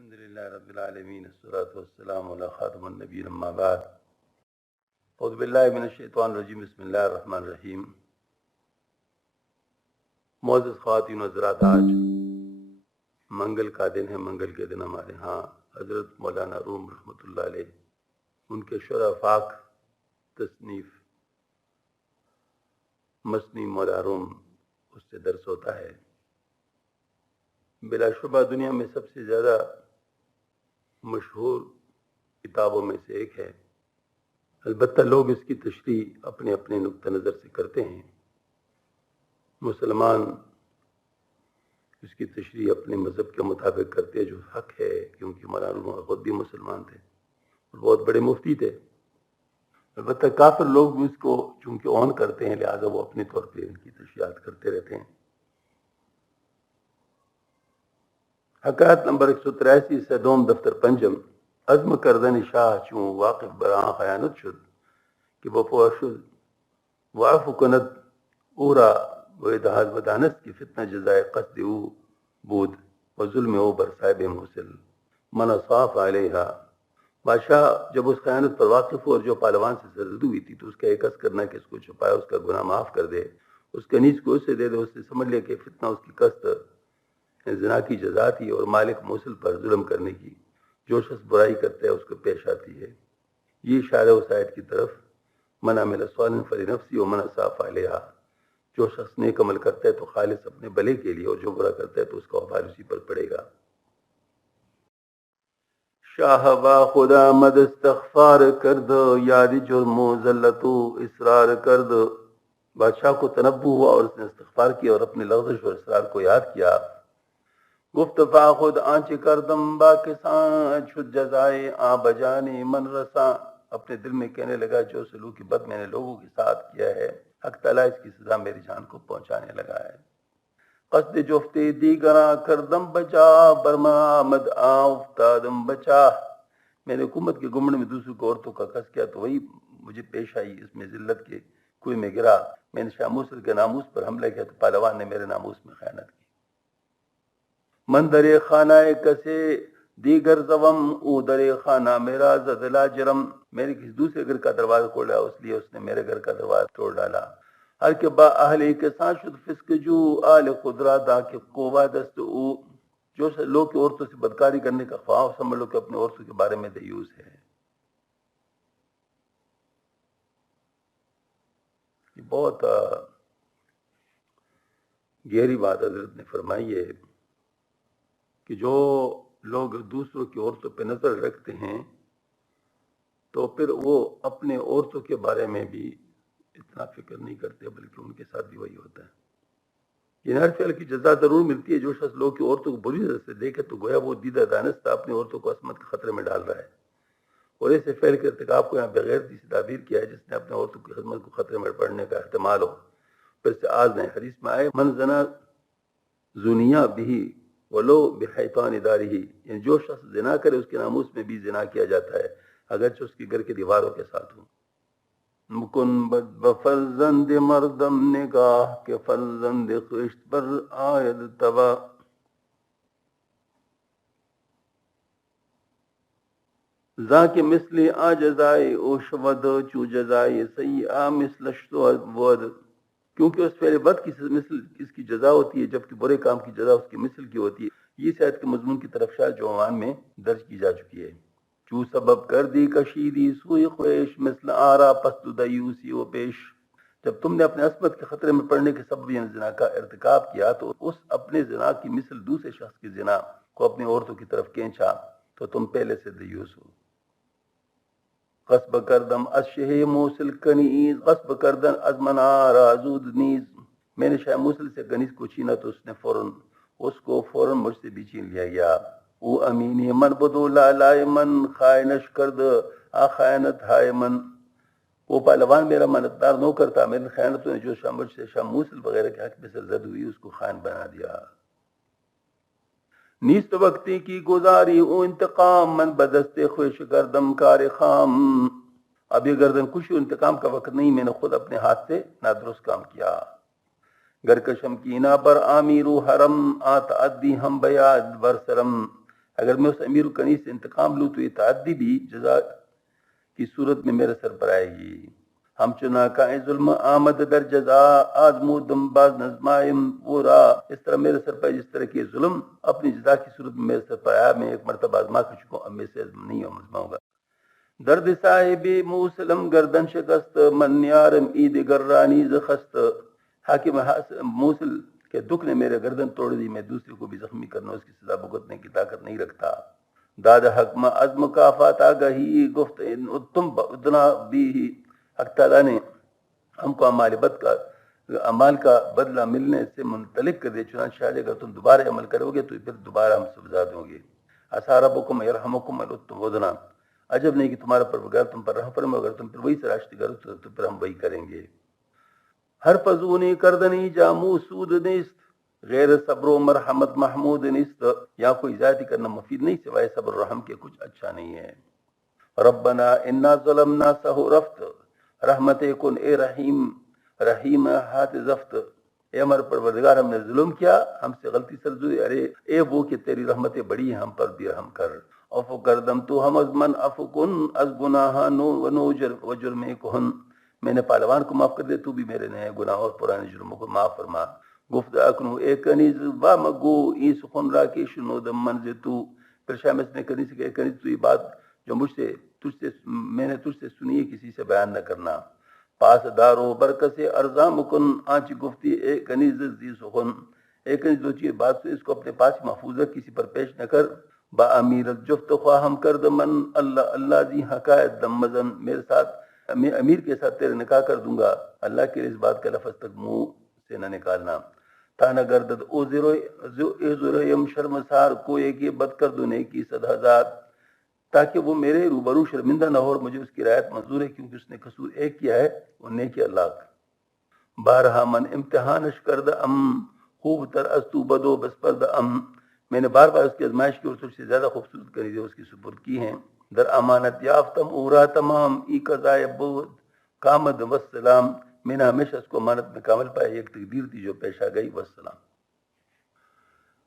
الحمد لله رب العالمين الصلاة والسلام على خاتم النبيين اما بعد اعوذ باللہ من الشیطان الرجیم بسم اللہ الرحمن الرحیم. معزز خواتین و حضرات، آج منگل کا دن ہے. منگل کے دن ہمارے ہاں حضرت مولانا روم رحمۃ اللہ علیہ ان کے شرح پاک تصنیف مثنی مولا روم اس سے درس ہوتا ہے. بلا شبہ دنیا میں سب سے زیادہ مشہور کتابوں میں سے ایک ہے. البتہ لوگ اس کی تشریح اپنے اپنے نقطہ نظر سے کرتے ہیں. مسلمان اس کی تشریح اپنے مذہب کے مطابق کرتے ہیں، جو حق ہے، کیونکہ مولانا خود بھی مسلمان تھے اور بہت بڑے مفتی تھے. البتہ کافر لوگ بھی اس کو چونکہ اون کرتے ہیں، لہٰذا وہ اپنے طور پہ ان کی تشریحات کرتے رہتے ہیں. حکایت نمبر 183 سے دوم دفتر پنجم. عزم کردن شاہ چون واقف برآں خیانت شد کہ بپو شد وعفو کند اورا و ادہاد ودانست کی فتنہ جزائے قصد او بود و ظلم او بر صاحب موصل من صاف علیہا. بادشاہ جب اس خیانت پر واقف ہو اور جو پہلوان سے سرزد ہوئی تھی تو اس کا ایک عرض کرنا کہ اس کو چھپائے، اس کا گناہ معاف کر دے، اس کا نیز کو اسے دے دے. اس نے سمجھ لیا کہ فتنہ اس کی قصد زنا کی جزا تھی اور مالک موصل پر ظلم کرنے کی. جو شخص برائی کرتا ہے اس کو پیش آتی ہے. یہ اشارہ اس آیت کی طرف، من عمل صالحا فلنفسہ ومن اساء علیہا. جو شخص نیک عمل کرتا ہے تو خالص اپنے بھلے کے لیے، اور جو برا کرتا ہے تو اس کا وبال اسی پر پڑے گا. شاہ با خدا مد استغفار کرد یاد جرم و ذلت و اصرار کرد. بادشاہ کو تنبہ ہوا اور اس نے استغفار کیا اور اپنے لغزش اور اصرار کو یاد کیا. گفت فا خود آنچ کردم با کسان شد جزائے آ بجانے من رساں. اپنے دل میں کہنے لگا جو سلوک بد میں نے لوگوں کے ساتھ کیا ہے، حق تعالیٰ اس کی سزا میری جان کو پہنچانے لگا ہے. قصد جفتے دیگراں کردم بچا برما آمد آ افتادم بچا. میں نے حکومت کے گمنڈ میں دوسروں کو عورتوں کا قصد کیا تو وہی مجھے پیش آئی. اس میں ذلت کے کوئی میں گرا. میں نے شاہ موصل کے ناموس پر حملہ کیا تو پہلوان نے میرے ناموس میں خیانت کی. من درے خانہ کسے دیگر زوم او درے خانہ میرا زدلا جرم. میں نے کسی دوسرے گھر کا دروازہ کھولا، اس لیے اس نے میرے گھر کا دروازہ توڑ ڈالا. ہر کے با اہل کے ساتھ شد فسق جو آل خدرا دا کے قوا دست او. جو لوگ کی عورتوں سے بدکاری کرنے کا خواہ سمجھ لو کہ اپنے عورتوں کے بارے میں دیوس ہے. یہ بہت گہری بات حضرت نے فرمائی ہے کہ جو لوگ دوسروں کی عورتوں پہ نظر رکھتے ہیں تو پھر وہ اپنے عورتوں کے بارے میں بھی اتنا فکر نہیں کرتے، بلکہ ان کے ساتھ بھی وہی ہوتا ہے. یہ ہر فعل کی جزا ضرور ملتی ہے. جو شخص لوگ کی عورتوں کو بری نظر سے دیکھے تو گویا وہ دیدہ دانستہ اپنی عورتوں کو عصمت کے خطرے میں ڈال رہا ہے، اور ایسے فعل کے ارتکاب کو یہاں بغیرتی سے تعبیر کیا ہے جس نے اپنے عورتوں کی خدمت کو خطرے میں پڑنے کا احتمال ہو. پھر سے آج نہیں، حدیث میں آئے من زنا زنیا بھی ولو بحیطان دارہی. یعنی جو شخص زنا کرے اس کے ناموس میں بھی زنا کیا جاتا ہے اگرچہ اس کے گھر کے دیواروں کے ساتھ ہوں. مکن بد بفرزند مردم نگاہ کے فرزند خشت پر آید تبا. ذا کے مثل آ جزائے او شود چو جزائے سیئہ مثل ود. کیونکہ اس فعل بد کی مثل اس کی جزا ہوتی ہے جبکہ برے کام کی جزا اس کی مثل کی ہوتی ہے. یہ اس آیت کے مضمون کی طرف شاہ جو عنوان میں درج کی جا چکی ہے. چو سبب کر دی کشیدی سوئی خویش مثل آرا پست دیوسی و پیش. جب تم نے اپنے عصمت کے خطرے میں پڑنے کے سبب یعنی زنا کا ارتکاب کیا تو اس اپنے زنا کی مثل دوسرے شخص کی زنا کو اپنی عورتوں کی طرف کھینچا تو تم پہلے سے دیوس ہو. غصب کردم از شہ موصل کنیز غصب کردن از منارا زود نیز. میں نے شاہ موصل سے کنیز کو چھینا تو اس نے فوراً مجھ سے بھی چھین لیا گیا. او امینی من بدو لالائے من خائنش کرد آ خیانت ہائے من. وہ پہلوان میرا مددگار نوکر تھا، میری خیانتوں نے جو مجھ سے شاہ موصل وغیرہ کے حق میں سرزد ہوئی اس کو خائن بنا دیا. نیست وقتی کی گزاری او انتقام من بدست خوش گردم کار خام. اب یہ گردن کشی انتقام کا وقت نہیں، میں نے خود اپنے ہاتھ سے نادرست کام کیا. گرکشم کی نا بر آمیرو حرم آت ادی ہم بیاد برسرم. اگر میں اس امیر الکنیز سے انتقام لوں تو یہ تعدی بھی جزا کی صورت میں میرے سر پر آئے گی. ہم چنا کا ظلم آمد در جزا آزمودم باز نظمائم ورا. اس طرح میرے سر پر جس طرح کی ظلم اپنی جزا کی صورت میں میرے سر پر آیا، میں ایک مرتبہ آزما کر چکا ہوں، اب میں سے نہیں آزماؤں گا. درد صاحب موسلم گردن شکست من یارم عید گرانی زخست. حاکم موصل کے دکھ نے میرے گردن توڑ دی، میں دوسرے کو بھی زخمی کرنا اس کی سزا بھگتنے کی طاقت نہیں رکھتا. داد حق ما عزم کافات آگہی گفت ان تم ادنا بھی. حق تعالیٰ نے ہم کو اعمال کا بدلہ ملنے سے منطلق کر دے، چنانچہ اگر تم دوبارہ عمل کرو گے تو پھر دوبارہ ہم سزا دوں گے. عسیٰ ربکم یرحمکم التم ودنا. عجب نہیں کہ تمہارا پروردگار تم پر رحم فرمائے، اگر تم پھر وہی سے راشتی کرو تو پھر ہم وہی کریں گے. ہر فضونی کردنی جامو سود نیست غیر صبر و مرحمت محمود نیست. یا کوئی زیادتی کرنا مفید نہیں سوائے صبر و رحم کے کچھ اچھا نہیں ہے. ربنا انا ظلمنا سہو رفت رحمت کن اے رحیم ہاتھ زفت. اے ہمارے پروردگار ہم نے ظلم کیا، ہم سے غلطی سرزوری، ارے اے وہ کہ تیری رحمتیں بڑی ہیں، ہم پر بھی رحم کر. افو کردم تو ہم از من افو کن از گناہانو ونو جرم کن. میں نے پہلوان کو معاف کر دے، تو بھی میرے نئے گناہ اور پرانے جرموں کو معاف فرما. گفت اکنو اے کنیز با مگو ای سخن را کی شنودم منز تو. پھر شام اس نے کنیز کہ اے کنیز تو یہ بات جو میں نے تجھ سے سنی ہے کسی سے بیان نہ کرنا. پاس دارو برکس ارزام کن آنچ گفتی اے کنیز زی سخن. اے کنیز جو چیز بات اس کو اپنے پاس محفوظ رکھ، کسی پر پیش نہ کر. با امیر الجفت خواہم کرد من اللہ دی حقائد دم مزن. میرے ساتھ میں امیر کے ساتھ تیرے نکاح کر دوں گا، اللہ کے اس بات کا لفظ تک منہ سے نہ نکالنا. تانا گردد او زرم شرمسار کو ایک یہ بد کر دو نیکی 100,000. تاکہ وہ میرے روبرو شرمندہ نہ ہو اور مجھے اس کی رعایت منظور ہے، کیونکہ اس نے قصور ایک کیا ہے اور نیکی اللہ کا. بارہا من امتحانش کرد ام خوب تر استو بدو بسپرد ام. میں نے بار بار اس کی ازمائش کی اور سب سے زیادہ خوبصورت کنیزیں اس کی سپرد کی ہیں. در امانت یافتم اورا تمام ای قضائے بود کامد والسلام. میں نے ہمیشہ اس کو امانت میں کامل پایا، ایک تقدیر تھی جو پیش آ گئی، والسلام.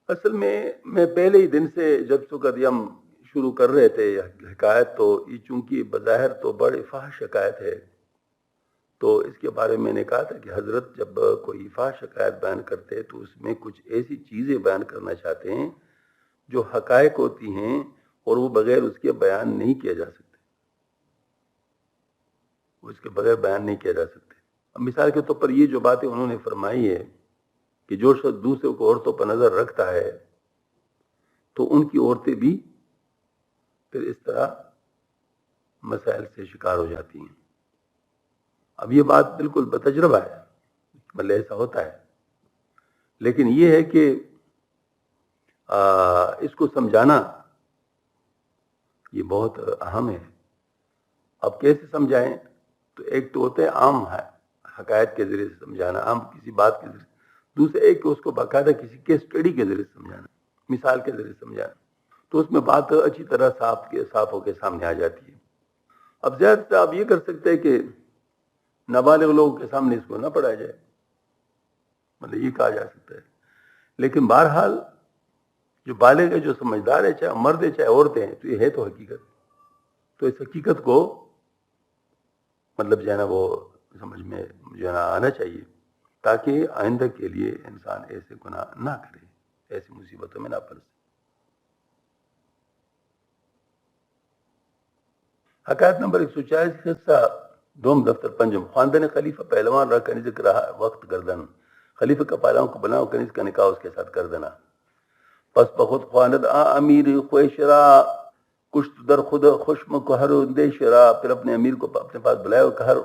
اصل میں پہلے ہی دن سے جب سکدیم شروع کر رہے تھے حکایت، تو یہ چونکہ بظاہر تو بڑی فحش حکایت ہے، تو اس کے بارے میں نے کہا تھا کہ حضرت جب کوئی فحش حکایت بیان کرتے تو اس میں کچھ ایسی چیزیں بیان کرنا چاہتے ہیں جو حقائق ہوتی ہیں اور وہ بغیر اس کے بیان نہیں کیا جا سکتے، وہ اس کے بغیر بیان نہیں کیا جا سکتے. اب مثال کے طور پر یہ جو باتیں انہوں نے فرمائی ہے کہ جو شخص دوسرے کو عورتوں پر نظر رکھتا ہے تو ان کی عورتیں بھی پھر اس طرح مسائل سے شکار ہو جاتی ہیں. اب یہ بات بالکل بتجربہ ہے، بلے ایسا ہوتا ہے، لیکن یہ ہے کہ اس کو سمجھانا یہ بہت اہم ہے. اب کیسے سمجھائیں؟ تو ایک تو ہوتا ہے عام حقائق کے ذریعے سے سمجھانا، عام کسی بات کے ذریعے. دوسرا ایک کہ اس کو باقاعدہ کسی کیس اسٹڈی کے ذریعے سے سمجھانا، مثال کے ذریعے سمجھانا، تو اس میں بات اچھی طرح صاف ہو کے سامنے آ جاتی ہے. اب زیادہ سے آپ یہ کر سکتے ہیں کہ نابالغ لوگوں کے سامنے اس کو نہ پڑھایا جائے، مطلب یہ کہا جا سکتا ہے. لیکن بہرحال جو بالغ ہے، جو سمجھدار ہے، چاہے مرد ہے چاہے عورتیں ہیں، تو یہ ہے تو حقیقت. تو اس حقیقت کو مطلب جو ہے نا وہ سمجھ میں جو ہے نا آنا چاہیے، تاکہ آئندہ کے لیے انسان ایسے گناہ نہ کرے، ایسی مصیبتوں میں نہ پھنسے. حکایت نمبر 140 قصہ دوم دفتر پنجم. خواندن خلیفہ پہلوان را کنیز رہا وقت گردن. خلیفہ کا پہلوان کو بناؤ، کنیز کا نکاح اس کے ساتھ کر دینا. پس بخود خواند آ امیر خوش را کشت در خود خشم کو ہر اندیش را. پھر اپنے امیر کو اپنے پاس بلایا اور ہر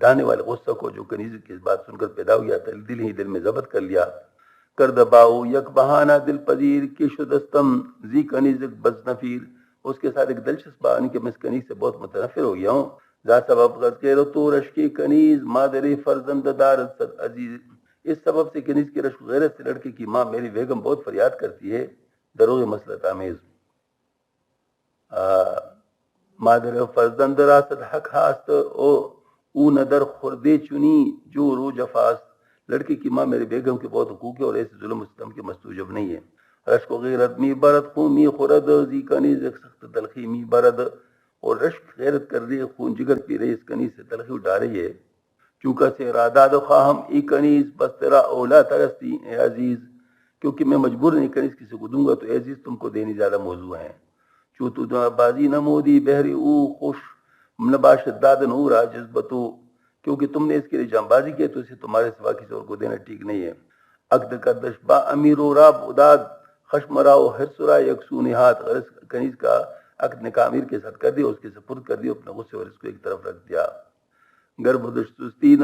ڈانے والے غصہ کو جو کنیز کی بات سن کر پیدا ہو گیا تھا دل ہی دل میں ضبط کر لیا. کرد باؤ یک بہانہ دل پذیر کی شدستم زی کنیز بز نفیر. اس کے ساتھ ایک دلچسپ بہانی کہ میں اس کنیز سے بہت متنفر ہو گیا ہوں. ذات سبب غرض کے تو رشکی کنیز مادری فرزند دار صد عزیز. اس سبب سے کنیز کی رشک غیرت سے لڑکے کی ماں میری بیگم بہت فریاد کرتی ہے. دروغ مسلط آمیز. مادر فرزند راست حق ہاست او ندر خوردے چنی جو رو جفاست. لڑکی کی ماں میرے بیگم کے بہت حقوق ہے اور ایسے ظلم و ستم کے مستوجب نہیں ہے. رشک و غیرت می برد خون می خورد زی کنیز ایک سخت تلخی می برد. اور رشک غیرت کر رہی ہے، خون جگر پی رہی، اس کنیز سے تلخی اٹھا رہی ہے. چونکہ سے ارادہ دو خواہم ای کنیز بس تیرا اولا ترستی اے عزیز، کیونکہ میں مجبور نہیں کنیز کسی کو دوں گا تو اے عزیز تم کو دینی زیادہ موضوع ہیں. چو تو بازی نمودی بہری او خوش نباشد دادن او راجز بتو، کیونکہ تم نے اس کے لیے جانبازی کی تو اسے تمہارے سوا کسی اور کو دینا ٹھیک نہیں ہے. عقد کردش با امیر و راب اداد خشم راو حرسرا یکسو نہات، غرض کنیز کا عقد نکاح امیر کے ساتھ کر دیا، اس کے سپرد کر دیا اپنے غصے اور اس کو ایک طرف رکھ دیا. گر بدش سستی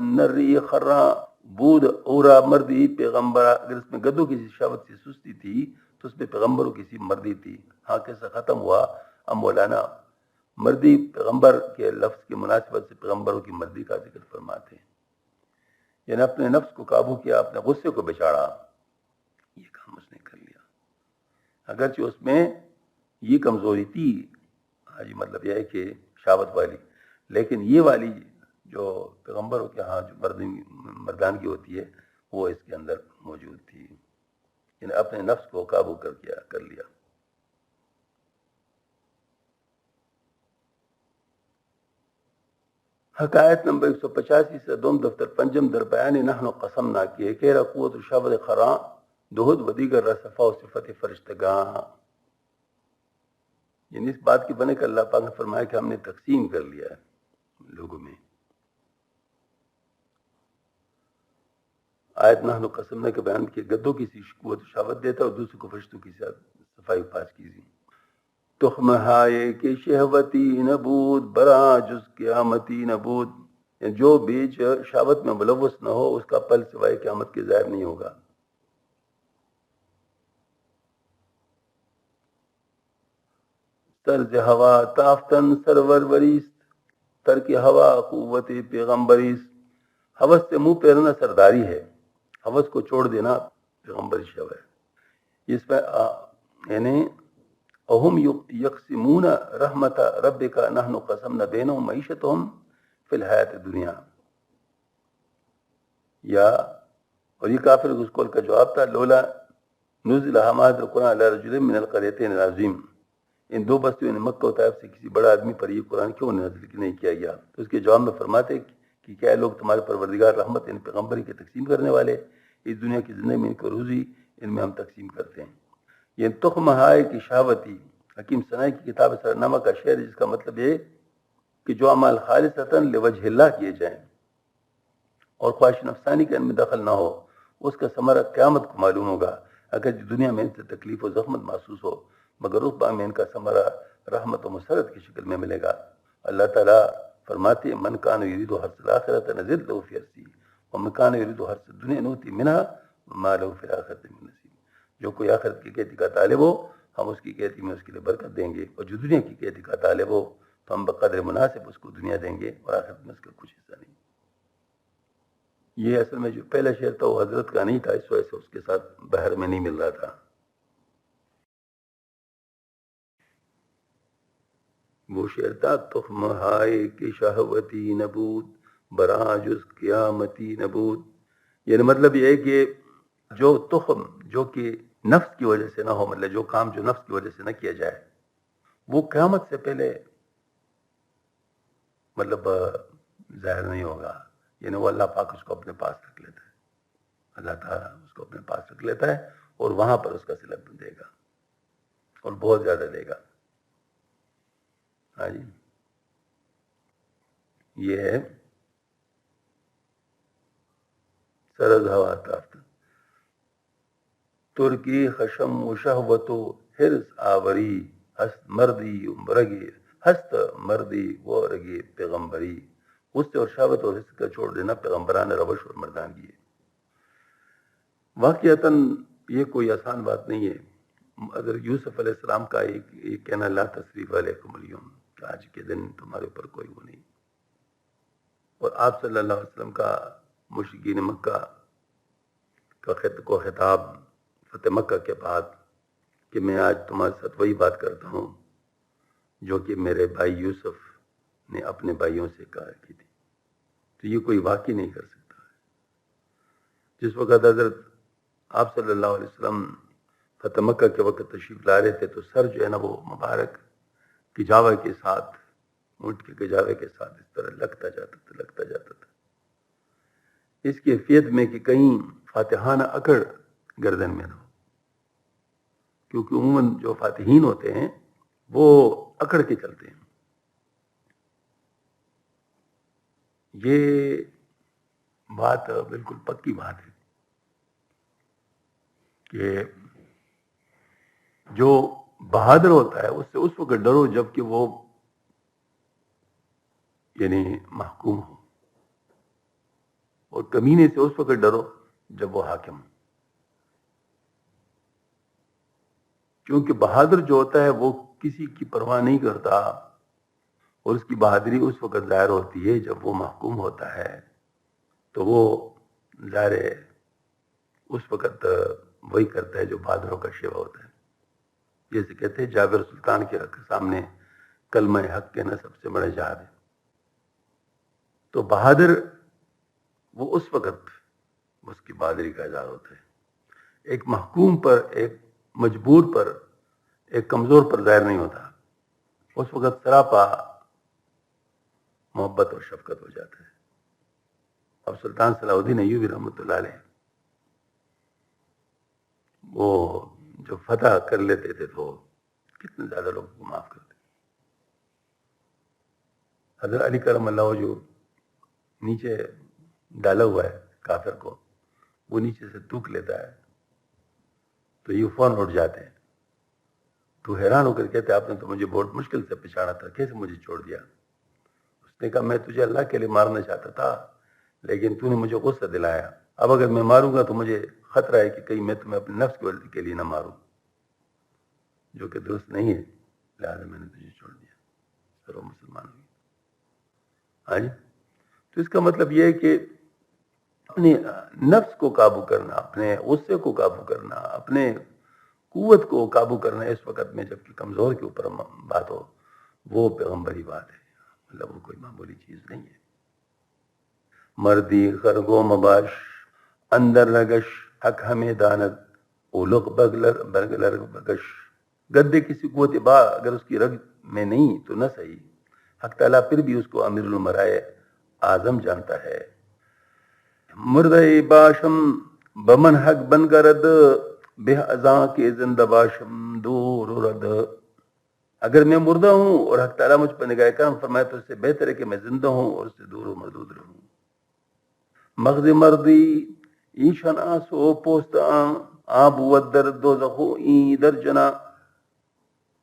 نری خراں بود اورا مردی پیغمبرا، اگر اس میں گدوں کی شاوت سے سستی تھی تو اس میں پیغمبروں کی سی مردی تھی. ہاں کیسا ختم ہوا؟ اب مولانا مردی پیغمبر کے لفظ کی مناسبت سے پیغمبروں کی مردی کا ذکر فرماتے ہیں. یعنی اپنے نفس کو قابو کیا، اپنے غصے کو بچاڑا، یہ کام اس نے کر لیا. اگرچہ اس میں یہ کمزوری تھی، حاجی مطلب یہ ہے کہ شاوت والی، لیکن یہ والی جو پیغمبروں کے ہاں جو مردانگی ہوتی ہے وہ اس کے اندر موجود تھی. یعنی اپنے نفس کو قابو کر لیا. حکایت نمبر 185 سے دوم دفتر پنجم در بیان نحن قسمنا کی کہ قوت شاوت خراں دہد و دیگر رصفا و صفت فرشتگاں. یعنی اس بات کی بنے کہ اللہ پاک نے فرمایا کہ ہم نے تقسیم کر لیا ہے لوگوں میں. آیت نحن قسمنا کے بیان کے گدوں کی سی قوت شاوت دیتا اور دوسرے کو فرشتوں کی صفائی پاس کیجیے. تخم ہائے کہ شہوتی نبود برا جز قیامتی نبود، جو بیج شہوت میں ملوث نہ ہو اس کا پل سوائے قیامت کے ظاہر نہیں ہوگا. طرز ہوا تافتن سرور وریست، ترک ہوا قوت پیغمبریست. حوث سے منہ پھیرنا سرداری ہے، حوث کو چھوڑ دینا پیغمبری شو ہے. اس پہ یعنی اہم یقسمون رحمت ربک نحن قسمنا بینہم معیشتہم فی الحیات دنیا. یا اور یہ کافر اس قول کا جواب تھا لولا نزل حماد القرآن علی رجل من القریتین العظیم، ان دو بستیوں نے مکہ و طائف سے کسی بڑا آدمی پر یہ قرآن کیوں نازل نہیں کیا گیا؟ تو اس کے جواب میں فرماتے کہ کیا لوگ تمہارے پروردگار رحمت ان پیغمبری کے تقسیم کرنے والے، اس دنیا کی زندگی میں ان کو روزی ان میں ہم تقسیم کرتے ہیں. یہ تخم ہائے کی شہوتی حکیم ثنائی کی کتاب سرنامہ کا شعر ہے، جس کا مطلب یہ کہ جو اعمال خالصتاً لوجہ اللہ کیے جائیں اور خواہش نفسانی کا ان میں دخل نہ ہو، اس کا ثمرہ قیامت کو معلوم ہوگا. اگر دنیا میں ان سے تکلیف و زحمت محسوس ہو، مگر رتبہ میں ان کا ثمرہ رحمت و مسرت کی شکل میں ملے گا. اللہ تعالیٰ فرماتے ہیں من کان یرید حرث الآخرۃ نزد له فی حرثہ ومن کان یرید حرث الدنیا نؤتی منہا وما له فی الآخرۃ من نصیب. جو کوئی آخرت کی کھیتی کا طالب ہو ہم اس کی کھیتی میں اس کے لیے برکت دیں گے، اور جو دنیا کی کھیتی کا طالب ہو تو ہم بقدر مناسب اس کو دنیا دیں گے اور آخرت میں اس کا کچھ حصہ نہیں. یہ اصل میں جو پہلا شعر تھا وہ حضرت کا نہیں تھا، اس وجہ سے اس کے ساتھ بحر میں نہیں مل رہا تھا. وہ شعر تھا تخم ہائے کی شہوتی نبود برا جز قیامتی نبود. یعنی مطلب یہ ہے کہ جو تخم جو کہ نفس کی وجہ سے نہ ہو، مطلب جو کام جو نفس کی وجہ سے نہ کیا جائے وہ قیامت سے پہلے مطلب ظاہر نہیں ہوگا. یعنی وہ اللہ پاک اس کو اپنے پاس رکھ لیتا ہے، اللہ تعالیٰ اس کو اپنے پاس رکھ لیتا ہے اور وہاں پر اس کا صلہ دے گا اور بہت زیادہ دے گا. ہاں جی، یہ ہے سرد ہوا تافت ترکی خشم و شہوت و حرص آوری ہست مردی رگی ہست مردی و رگی پیغمبری. غصے اور شہوت اور حرص کا چھوڑ دینا پیغمبران روش اور مردانگی ہے. واقعتاً یہ کوئی آسان بات نہیں ہے. اگر یوسف علیہ السلام کا ایک کہنا لا تصریف علیکم اليوم، کہ آج کے دن تمہارے اوپر کوئی وہ نہیں، اور آپ صلی اللہ علیہ وسلم کا مشرکین مکہ کو خطاب فتح مکہ کے بعد کہ میں آج تمہارے ساتھ وہی بات کرتا ہوں جو کہ میرے بھائی یوسف نے اپنے بھائیوں سے کہا کی تھی، تو یہ کوئی واقعی نہیں کر سکتا. جس وقت حضرت آپ صلی اللہ علیہ وسلم فتح مکہ کے وقت تشریف لا رہے تھے تو سر جو ہے نا وہ مبارک کجاوے کے ساتھ، اونٹ کے کجاوے کے ساتھ اس طرح لگتا جاتا تھا اس کیفیت میں کہ کہیں فاتحانہ اکڑ گردن میں نہ ہو، کیونکہ عموماً جو فاتحین ہوتے ہیں وہ اکڑ کے چلتے ہیں. یہ بات بالکل پکی بات ہے کہ جو بہادر ہوتا ہے اس سے اس وقت ڈرو جب کہ وہ یعنی محکوم ہو، اور کمینے سے اس وقت ڈرو جب وہ حاکم ہو. کیونکہ بہادر جو ہوتا ہے وہ کسی کی پرواہ نہیں کرتا، اور اس کی بہادری اس وقت ظاہر ہوتی ہے جب وہ محکوم ہوتا ہے. تو وہ ظاہر ہے اس وقت وہی کرتا ہے جو بہادروں کا شیوا ہوتا ہے. جیسے کہتے ہیں جابر سلطان کے سامنے کلمہ حق کہنا سب سے بڑا جہاد ہے. تو بہادر وہ اس وقت اس کی بہادری کا اظہار ہوتا ہے. ایک محکوم پر، ایک مجبور پر، ایک کمزور پر ظاہر نہیں ہوتا. اس وقت سراپا محبت اور شفقت ہو جاتا ہے. اب سلطان صلاح الدین ایوبی رحمۃ اللہ علیہ وہ جو فتح کر لیتے تھے تو کتنے زیادہ لوگوں کو معاف کرتے. حضرت علی کرم اللہ جو نیچے ڈالا ہوا ہے کافر کو، وہ نیچے سے تھوک لیتا ہے تو یہ فوراً اٹھ جاتے ہیں. تو حیران ہو کر کہتے آپ نے تو مجھے بہت مشکل سے پہچانا تھا، کیسے مجھے چھوڑ دیا؟ اس نے کہا میں تجھے اللہ کے لیے مارنا چاہتا تھا لیکن تو نے مجھے غصہ دلایا. اب اگر میں ماروں گا تو مجھے خطرہ ہے کہ کہیں میں تمہیں اپنے نفس کے لیے نہ ماروں، جو کہ درست نہیں ہے، لہٰذا میں نے تجھے چھوڑ دیا. سرو مسلمان ہوئی. ہاں جی. تو اس کا مطلب یہ ہے کہ اپنے نفس کو قابو کرنا، اپنے غصے کو قابو کرنا، اپنے قوت کو قابو کرنا اس وقت میں جب کہ کمزور کے اوپر بات ہو، وہ پیغمبری بات ہے. مطلب وہ کوئی معمولی چیز نہیں ہے. مردی خرگو مباش اندر لگش حق ہمیں داند اولق برگلر بگش. گدے کسی قوت با اگر اس کی رگ میں نہیں تو نہ صحیح، حق تعالیٰ پھر بھی اس کو امیر المرائے اعظم جانتا ہے. مردے باشم بمن حق بن کرد بے ازاں کے زندہ باشم دور رد. اگر میں مردہ ہوں اور حق تعالیٰ مجھ پر نگاہ کرم فرمائے تو اس سے بہتر ہے کہ میں زندہ ہوں اور اس سے دور و مردود رہوں. مغز مردی ایشن آسو پوست آب ودر دوزخو ای در جنا.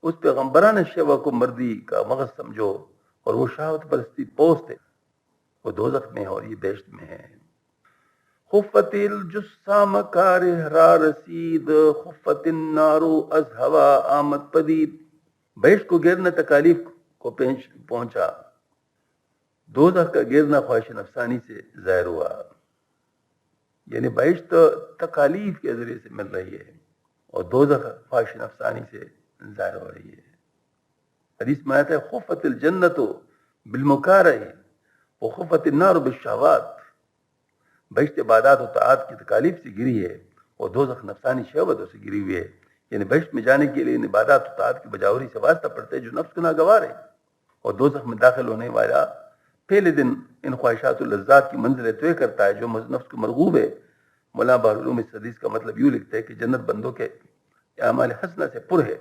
اس پیغمبران شیوا کو مردی کا مغز سمجھو اور وہ شہوت پرستی پوست ہے، وہ دوزخ میں ہے اور یہ بہشت میں ہے. خفت الجسام کار را رسید خفت النارو از ہوا آمد پدید. بہشت کو گرنا تکالیف کو پہنچا، دوزخ کا گرنا خواہش نفسانی سے ظاہر ہوا. یعنی بہشت تکالیف کے ذریعے سے مل رہی ہے اور دوزخ خواہش نفسانی سے ظاہر ہو رہی ہے. حدیث میں آتا ہے خفت الجنت بالمکارہ وخفت النار بالشہوات. بہشت عبادات و طاعات کی تکالیف سے گری ہے اور دوزخ نفسانی شہوتوں سے گری ہوئی ہے. یعنی بہشت میں جانے کے لیے ان عبادات و طاعات کی بجاوری سے واسطہ پڑتا ہے جو نفس کو ناگوار ہے، اور دوزخ میں داخل ہونے والا پہلے دن ان خواہشات و لذات کی منزلیں طے کرتا ہے جو نفس کو مرغوب ہے. مولانا بحرالعلوم اس حدیث کا مطلب یوں لکھتے ہیں کہ جنت بندوں کے اعمال حسنہ سے پر ہے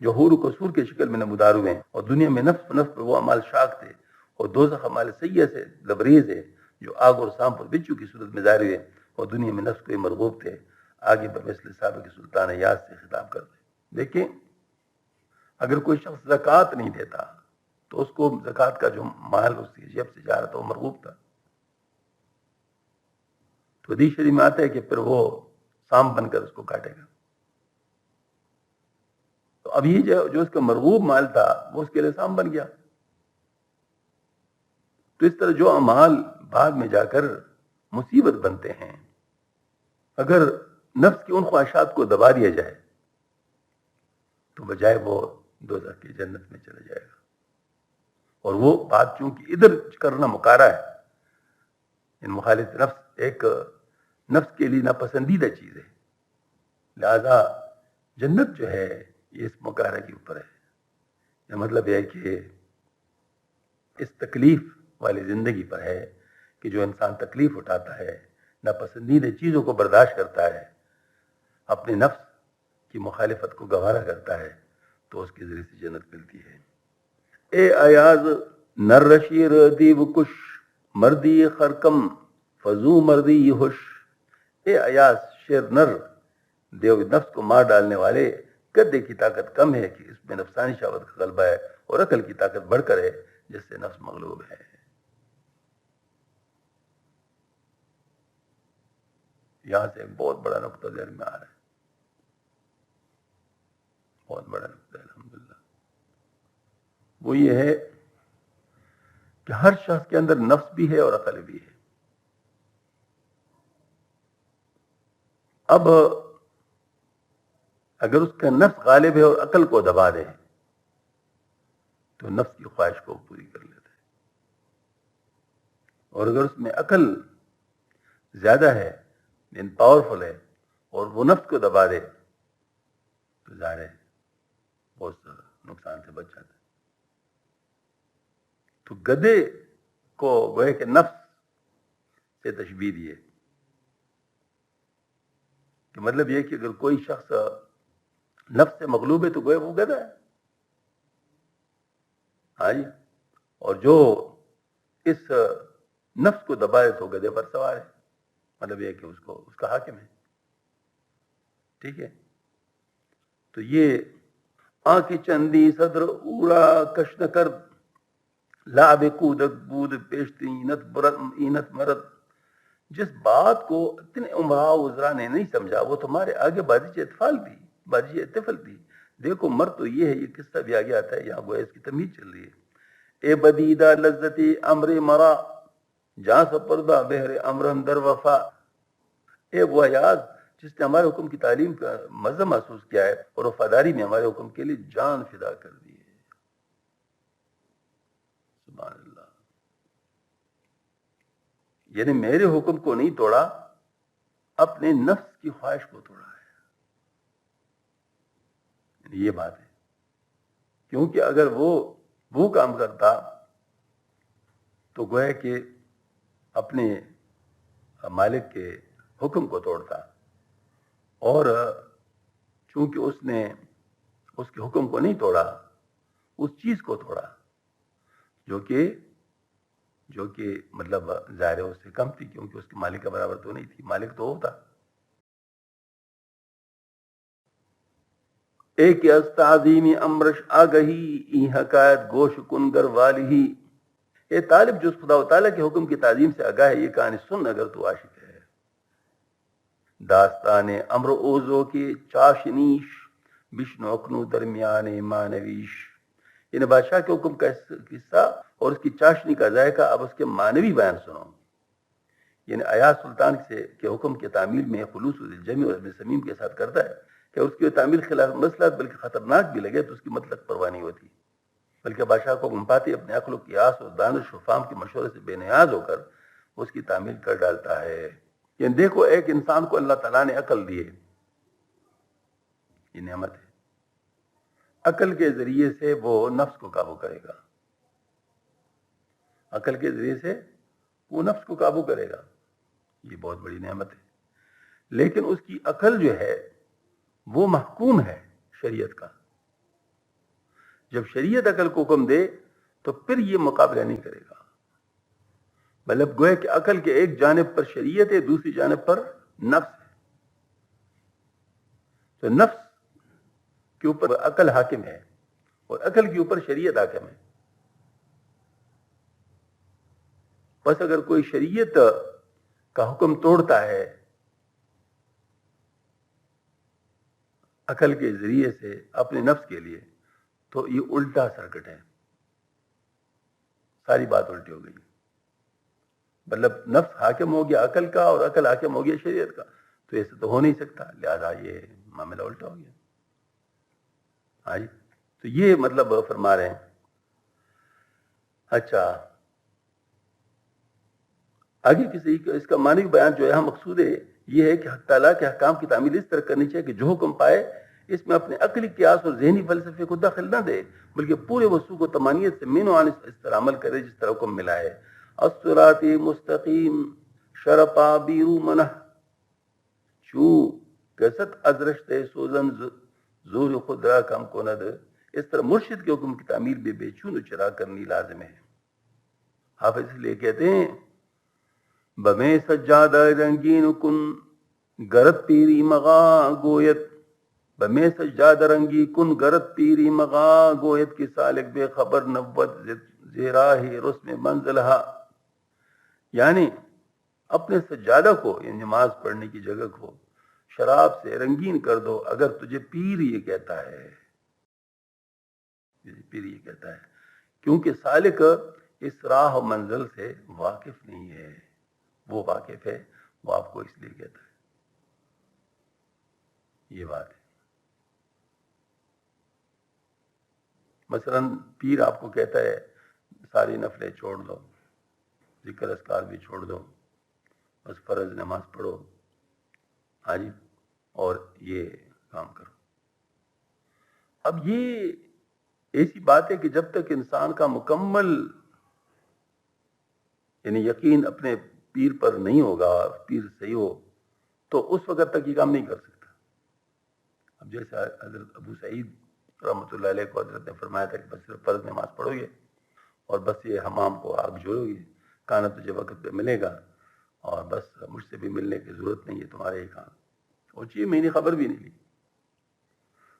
جو حور و قصور کی شکل میں نمودار ہوئے ہیں، اور دنیا میں نفس پر وہ اعمال شاق تھے، اور دوزخ اعمال سیئہ سے لبریز ہے جو آگ اور سام پر بچھو کی صورت میں ظاہر ہوئے، اور دنیا میں نفس کو مرغوب تھے. آگے بمثل سابق سلطان یاز سے خطاب کرتے. دیکھیں اگر کوئی شخص زکوٰۃ نہیں دیتا تو اس کو زکوٰۃ کا جو مال اس کی جیب سے جا رہا تھا وہ مرغوب تھا. تو حدیث شریف میں آتا ہے کہ پھر وہ سام بن کر اس کو کاٹے گا. تو اب یہ جو اس کا مرغوب مال تھا وہ اس کے لیے سام بن گیا. تو اس طرح جو اعمال بعد میں جا کر مصیبت بنتے ہیں، اگر نفس کی ان خواہشات کو دبا دیا جائے تو بجائے وہ دوزخ کی جنت میں چلا جائے گا. اور وہ بات چونکہ ادھر کرنا مکارہ ہے، ان مخالف نفس ایک نفس کے لیے ناپسندیدہ چیز ہے، لہذا جنت جو ہے یہ اس مقررہ کے اوپر ہے. یہ مطلب ہے کہ اس تکلیف والی زندگی پر ہے کہ جو انسان تکلیف اٹھاتا ہے، ناپسندیدہ چیزوں کو برداشت کرتا ہے، اپنے نفس کی مخالفت کو گوارا کرتا ہے، تو اس کے ذریعے سے جنت ملتی ہے. اے ایاز نر رشیر دیو کش مردی خرکم فضو مردی ہوش. اے ایاز شیر نر دیو نفس کو مار ڈالنے والے، گدے کی طاقت کم ہے کہ اس میں نفسانی شہوت کا غلبہ ہے، اور عقل کی طاقت بڑھ کر ہے جس سے نفس مغلوب ہے. یہاں سے ایک بہت بڑا نقطہ ذہن میں آ رہا ہے، بہت بڑا نقطہ ہے الحمدللہ. وہ یہ ہے کہ ہر شخص کے اندر نفس بھی ہے اور عقل بھی ہے. اب اگر اس کا نفس غالب ہے اور عقل کو دبا دے تو نفس کی خواہش کو پوری کر لیتا ہے، اور اگر اس میں عقل زیادہ ہے، پاورفل ہے، اور وہ نفس کو دبا دے تو ظاہر ہے بہت نقصان سے بچ جاتا ہے. تو گدے کو گوئے کہ نفس سے تشبیہ دیے کہ مطلب یہ کہ اگر کوئی شخص نفس سے مغلوب ہے تو گوئے وہ گدھا ہے. ہاں جی، اور جو اس نفس کو دبائے تو گدھے پر سوار ہے، مطلب یہ کہ اس کا حاکم ہے. ٹھیک ہے، تو یہ آنکھ چندی صدر اوڑا کشن کرد لعب کودک بود پیشتی اینت مرد. جس بات کو اتنے عمراء وزراء نے نہیں سمجھا وہ تمہارے آگے بازی طفل تھی. دیکھو مرد تو یہ ہے، یہ قصہ بھی آگے آتا ہے، یہاں گویا اس کی تمیز چل رہی ہے. اے بدیدہ لذتی امر مرا جہاں سپردہ بہر امرم در وفا. اے وہ ایاز جس نے ہمارے حکم کی تعلیم کا مزہ محسوس کیا ہے اور وفاداری میں ہمارے حکم کے لیے جان فدا کر دی ہے. سبحان اللہ. یعنی میرے حکم کو نہیں توڑا، اپنے نفس کی خواہش کو توڑا ہے. یعنی یہ بات ہے، کیونکہ اگر وہ کام کرتا تو گویا کہ اپنے مالک کے حکم کو توڑتا، اور چونکہ اس نے اس کے حکم کو نہیں توڑا، اس چیز کو توڑا جو کہ مطلب ظاہر اس سے کم تھی، کیونکہ اس کے مالک کا برابر تو نہیں تھی، مالک تو ہوتا. ایک از تعظیم امرش آگہی ای حکایت گوش کنگر والی. اے طالب جو خدا و تعالیٰ کے حکم کی تعظیم سے آگاہ ہے، یہ کہانی سن اگر تو عاشق ہے. داستان امر اوزو کی چاشنیش بشنو اکنو درمیان مانویش. یعنی بادشاہ کے حکم کا قصہ اور اس کی چاشنی کا ذائقہ اب اس کے مانوی بیان سنو. یعنی ایاز سلطان کے حکم کی تعمیل میں خلوص الجمی اور ابن سمیم کے ساتھ کرتا ہے کہ اس کی تعمیل خلاف مسئلہ بلکہ خطرناک بھی لگے تو اس کی مطلق پرواہ نہیں ہوتی، بلکہ بادشاہ کو حکم پاتی اپنے عقل و قیاس اور دانش و فہم کے مشورے سے بے نیاز ہو کر اس کی تعمیل کر ڈالتا ہے. یعنی دیکھو ایک انسان کو اللہ تعالیٰ نے عقل دی ہے، یہ نعمت ہے. عقل کے ذریعے سے وہ نفس کو قابو کرے گا، عقل کے ذریعے سے وہ نفس کو قابو کرے گا، یہ بہت بڑی نعمت ہے. لیکن اس کی عقل جو ہے وہ محکوم ہے شریعت کا. جب شریعت عقل کو حکم دے تو پھر یہ مقابلہ نہیں کرے گا. مطلب گویا کہ عقل کے ایک جانب پر شریعت ہے، دوسری جانب پر نفس ہے. تو نفس کے اوپر عقل حاکم ہے اور عقل کے اوپر شریعت حاکم ہے. بس اگر کوئی شریعت کا حکم توڑتا ہے عقل کے ذریعے سے اپنے نفس کے لیے تو یہ الٹا سرکٹ ہے، ساری بات الٹی ہو گئی. مطلب نفس حاکم ہو گیا عقل کا اور عقل حاکم ہو گیا شریعت کا، تو ایسے تو ہو نہیں سکتا، لہذا یہ معاملہ الٹا ہو گیا. ہاں جی، تو یہ مطلب فرما رہے ہیں. اچھا، آگے کسی اس کا معنی بیان جو یہاں مقصود ہے یہ ہے کہ حق تعالیٰ کے احکام کی تعمیل اس طرح کرنی چاہیے کہ جو حکم پائے اس میں اپنے عقلی قیاس اور ذہنی فلسفے کو دخل نہ دے، بلکہ پورے وسوق و تمانیت سے من و عن اس طرح عمل کرے جس طرح حکم ملا ہے۔ الصراط مستقیم شرپا بیرو منہ چوں کست از رشتے سوزن زور خود را کم کند، اس طرح مرشد کے حکم کی تعمیل بے چون و چرا کرنی لازم ہے۔ حافظ اس لیے کہتے ہیں بمیں سجادہ رنگین کن گرت پیری مغا گویت، بمیں سجادہ رنگی کن گرت پیری مغا گویت کی سالک بے خبر نبوت زیراہ رسم منزلہا، یعنی اپنے سجادہ کو، یعنی نماز پڑھنے کی جگہ کو شراب سے رنگین کر دو اگر تجھے پیر یہ کہتا ہے، پیر یہ کہتا ہے، کیونکہ سالک اس راہ و منزل سے واقف نہیں ہے، وہ واقف ہے، وہ آپ کو اس لیے کہتا ہے۔ یہ بات ہے۔ مثلا پیر آپ کو کہتا ہے ساری نفلیں چھوڑ دو، ذکر اذکار بھی چھوڑ دو، بس فرض نماز پڑھو، ہاں جی، اور یہ کام کرو۔ اب یہ ایسی بات ہے کہ جب تک انسان کا مکمل یعنی یقین اپنے پیر پر نہیں ہوگا، پیر صحیح ہو، تو اس وقت تک یہ کام نہیں کر سکتا۔ اب جیسے حضرت ابو سعید رحمۃ اللہ علیہ کو حضرت نے فرمایا تھا کہ بس صرف فرض نماز پڑھو گے اور بس یہ حمام کو آگ جوڑو گے، کانا تجھے وقت پہ ملے گا اور بس مجھ سے بھی ملنے کی ضرورت نہیں ہے، تمہارے یہ کام، اور 6 مہینے خبر بھی نہیں لی۔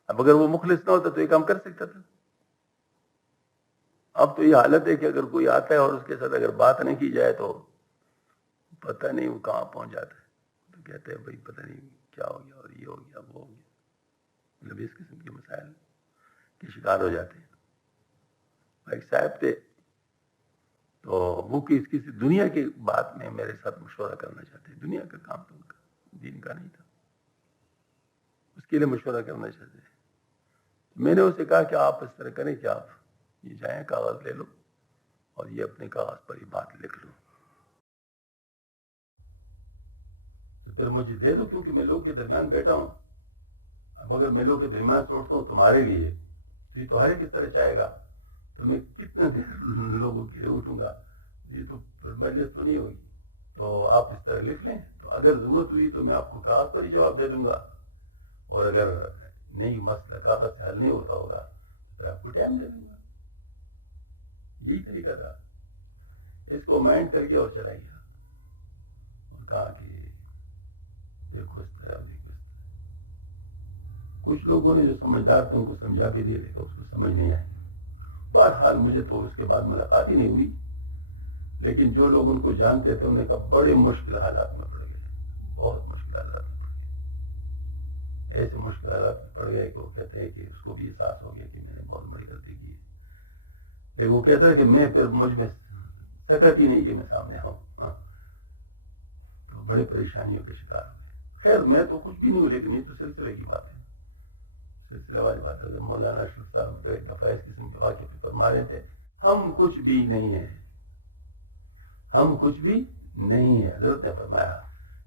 اب اگر وہ مخلص نہ ہوتا تو یہ کام کر سکتا تھا۔ اب تو یہ حالت ہے کہ اگر کوئی آتا ہے اور اس کے ساتھ اگر بات نہیں کی جائے تو پتہ نہیں وہ کہاں پہنچ جاتا ہے، تو کہتے ہیں بھائی پتہ نہیں کیا ہو گیا اور یہ ہو گیا وہ ہو گیا، مطلب اس قسم کے مسائل کے شکار ہو جاتے ہیں۔ ایک صاحب تھے تو وہ کسی دنیا کی بات میں میرے ساتھ مشورہ کرنا چاہتے ہیں، دنیا کا کام تو ان کا دین کا نہیں تھا، اس کے لیے مشورہ کرنا چاہتے ہیں۔ میں نے اسے کہا کہ آپ اس طرح کریں کہ آپ یہ جائیں کاغذ لے لو اور یہ اپنے کاغذ پر یہ بات لکھ لو، تو پھر مجھے دے دو، کیونکہ میں لوگوں کے درمیان بیٹھا ہوں۔ اب اگر میں لوگوں کے درمیان سے اٹھتا ہوں تمہارے لیے، یہ تمہارے کس طرح چاہے گا، تو میں کتنا دیر لوگوں کے لیے اٹھوں گا، یہ تو مجلس تو نہیں ہوگی، تو آپ اس طرح لکھ لیں، تو اگر ضرورت ہوئی تو میں آپ کو کاغذ پر ہی جواب دے دوں گا، اور اگر نہیں مسئلہ کاغذ سے حل نہیں ہوتا ہوگا تو پھر آپ کو ٹائم دے دوں گا۔ یہی طریقہ تھا۔ اس کو مائنڈ کر کے اور چلا گیا اور کہا کہ دیکھو اس طرح، دیکھو اس طرح۔ کچھ لوگوں نے جو سمجھدار تھے ان کو سمجھا بھی دیا، لیکن اس کو سمجھ نہیں آئی۔ بہرحال مجھے تو اس کے بعد ملاقات ہی نہیں ہوئی، لیکن جو لوگ ان کو جانتے تھے انہوں نے کہا بڑے مشکل حالات میں پڑ گئے، بہت مشکل حالات میں پڑ گئے، ایسے مشکل حالات میں پڑ گئے کہ وہ کہتے ہیں کہ اس کو بھی احساس ہو گیا کہ میں نے بہت بڑی غلطی کی ہے، لیکن وہ کہتا ہے کہ میں پھر مجھ میں سکت ہی نہیں کہ میں سامنے آؤں، تو بڑے پریشانیوں کے شکار ہوئے۔ خیر میں تو کچھ بھی نہیں ہوں، لیکن یہ تو سلسلے کی بات ہے، سلسلہ والی بات ہے۔ مولانا اشرف صاحب ایک دفعہ اس قسم کے واقعے پہ فرما رہے تھے، ہم کچھ بھی نہیں ہیں، ہم کچھ بھی نہیں ہیں، حضرت نے فرمایا،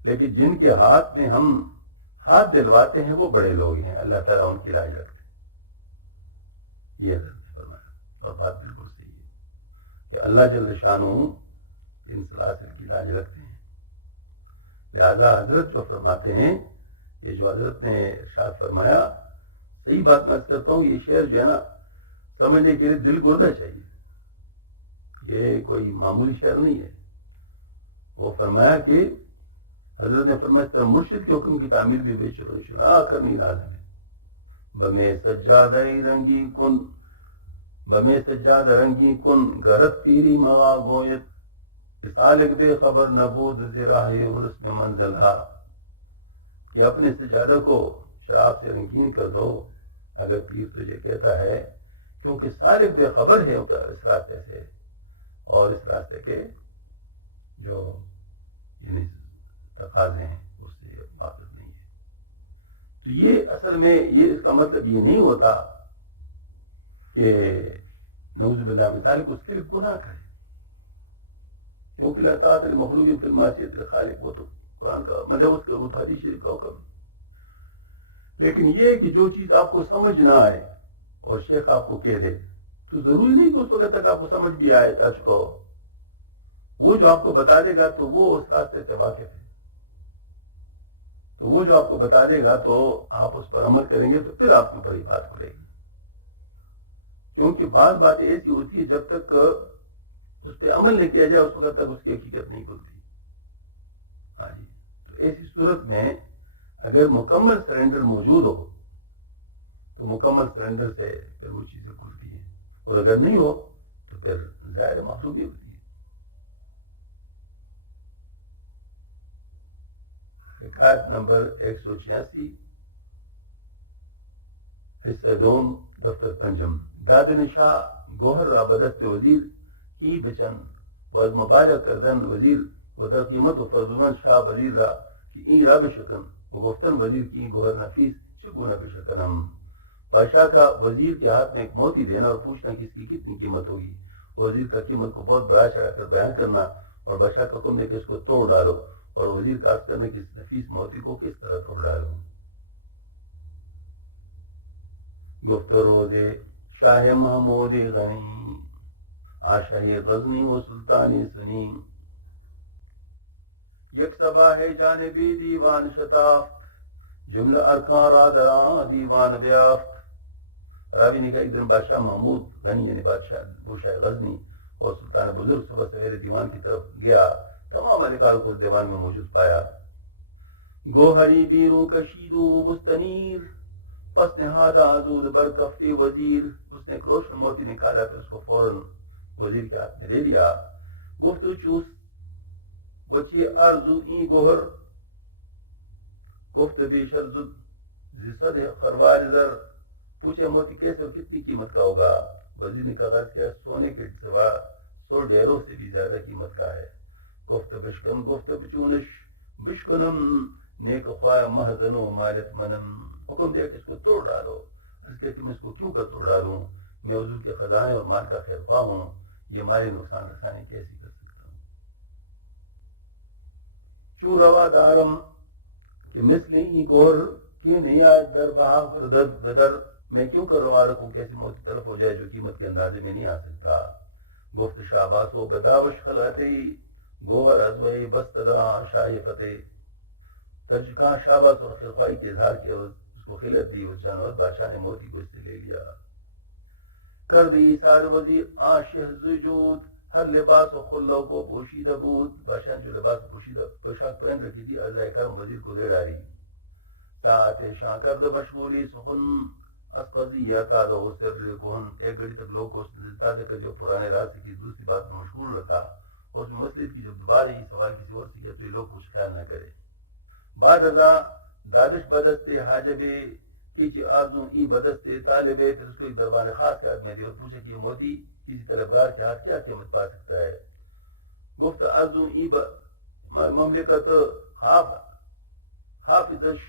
لیکن جن کے ہاتھ میں ہم ہاتھ دلواتے ہیں وہ بڑے لوگ ہیں، اللہ تعالیٰ ان کی لاج رکھتے ہیں۔ یہ حضرت نے فرمایا، اور بات بالکل صحیح ہے کہ اللہ جل شانہ ان سلاسل کی لاج رکھتے ہیں۔ لہذا حضرت جو فرماتے ہیں، یہ جو حضرت نے ارشاد فرمایا، صحیح بات میں کرتا ہوں، یہ شعر جو ہے نا سمجھنے کے لیے دل گردہ چاہیے، یہ کوئی معمولی شعر نہیں ہے۔ وہ فرمایا کہ حضرت نے فرمایا اس طرح مرشد کے حکم کی تعمیل بھی بے شرا کرنی لازم ہے۔ بمے سجادہ رنگی کن، بمے سجادہ رنگی کن گرت پیری مغا گویت، سالک بے خبر نبود زراہ ورس میں منزلہ، یہ اپنے سجادہ کو شراب سے رنگین کر دو اگر پیر تجھے کہتا ہے، کیونکہ سالک بے خبر ہے اس راستے سے، اور اس راستے کے جو یعنی تقاضے ہیں اس سے واقف نہیں ہے۔ تو یہ اصل میں یہ اس کا مطلب یہ نہیں ہوتا کہ نعوذ باللہ من ذالک اس کے لیے گناہ کرے، کیونکہ لا طاعۃ لمخلوق فی المعصیۃ الخالق، وہ تو قرآن کا مطلب اس کا وہ حدیث شریف کا حکم. لیکن یہ کہ جو چیز آپ کو سمجھ نہ آئے اور شیخ آپ کو کہہ دے تو ضروری نہیں کہ اس وقت تک آپ کو سمجھ بھی آ چکا ہو. وہ جو آپ کو بتا دے گا تو وہ اس راستے سے واقف ہے، تو وہ جو آپ کو بتا دے گا تو آپ اس پر عمل کریں گے تو پھر آپ کے اوپر ہی بات کھلے گی. کیونکہ بعض باتیں ایسی ہوتی ہے جب تک اس پہ عمل نہیں کیا جائے اس وقت تک اس کی حقیقت نہیں کھلتی. ہاں جی، تو ایسی صورت میں اگر مکمل سرنڈر موجود ہو تو مکمل سرنڈر سے پھر وہ چیزیں کھلتی ہیں، اور اگر نہیں ہو تو پھر ظاہر معصومی ہوتی ہے. حکایت نمبر 186، حصہ دوم، دفتر پنجم. دادن شاہ گوہر را بدست وزیر کی بچن و مبارک کردن وزیر و در قیمت و فرزونن شاہ وزیر را کہ این را بشکن و گفتن وزیر کی گوہر نفیس چگونه بشکنم. بادشاہ کا وزیر کے ہاتھ میں ایک موتی دینا اور پوچھنا کہ اس کی کتنی قیمت ہوگی. وزیر کا قیمت کو بہت بڑا چڑھا کر بیان کرنا اور بادشاہ کا حکم ہے کہ اس کو توڑ ڈالو، اور وزیر کا عرض کرنا کہ اس نفیس موتی کو کس طرح توڑ ڈالوں. گفت روز شاہ محمود غنی آشاہ غزنی و سلطانی سنی. یک صباح جانبی دیوان شتافت جملہ ارکان را دران دیوان بیافت. راوی نے کہا ایک دن بادشاہ محمود غنی یعنی بادشاہ وہ شاہ غزنی اور سلطان بزرگ صبح سویرے دیوان کی طرف گیا، تمام اہلکار کو اس دیوان میں موجود پایا. گوہری بیروں کشیدو مستنیر پس نہادا زود بر کف وزیر. اس نے ایک روشن موتی نکالا تو اس کو فوراً وزیر کے ہاتھ میں دے دیا. گفتو چوس وچی ارزو ای گوہر گفت بیشر زد خروار زر. پوچھے موتی کیسے اور کتنی قیمت کا ہوگا؟ وزیر نے کہا کہ سونے کے سوا 100 ڈیروں سے بھی زیادہ قیمت کا ہے. گفت بشکن گفت بچونش بشکنم نیک خواہ محزن و مالت منم. حکم دیا کہ اس کو توڑ ڈالو. اس کہ میں اس کو کیوں کر توڑ ڈالوں؟ میں حضور کے خزانے اور مال کا خیر خواہ ہوں، یہ مالی نقصان رسانی کیسی کر سکتا ہوں؟ کیوں روا دارم کہ مثل ہی گور کیوں نہیں آج در بہا کردد بدر. میں کیوں کر روا رکھوں کیسی موتی تلف ہو جائے جو قیمت کے اندازے میں نہیں آ سکتا. گفت شاباس و بداوش خلعتی گوہر ازوئی بستدا شاہ فتح. کہاں شاباس اور خیرخواہی کے اظہار کیا، اس کو خلعت دی اس جانور. بادشاہ نے موتی کو اس سے لے لیا. کر دی سار وزیر آشہ زجود ہر لباس و خلو کو پوشیدہ بود. بادشاہ نے جو لباس پوشیدہ پوشاک پہن رکھی تھی عذرائے کرم وزیر کو دے ڈالی. ساعت شاہ کرد مشغولی سخن از قضیہ تازہ و سر کہن. ایک گھڑی تک لوگ کو تازہ کر جو پرانے راز سے کی دوسری بات میں مشغول رکھا، اور اس میں مسئلہ کی جب دوبارہ یہ سوال کسی اور سے کیا تو یہ لوگ کچھ خیال نہ کرے. بعد ازاں دادش بدست حاجب کیچی آرزوں ای بدست طالب. پھر اس کو ایک دربان خاص کے ہاتھ میں دی اور پوچھا کہ یہ موتی کسی طلبگار کے ہاتھ کیا قیمت پا سکتا ہے. گفت ارزوں ای مملکت حافظش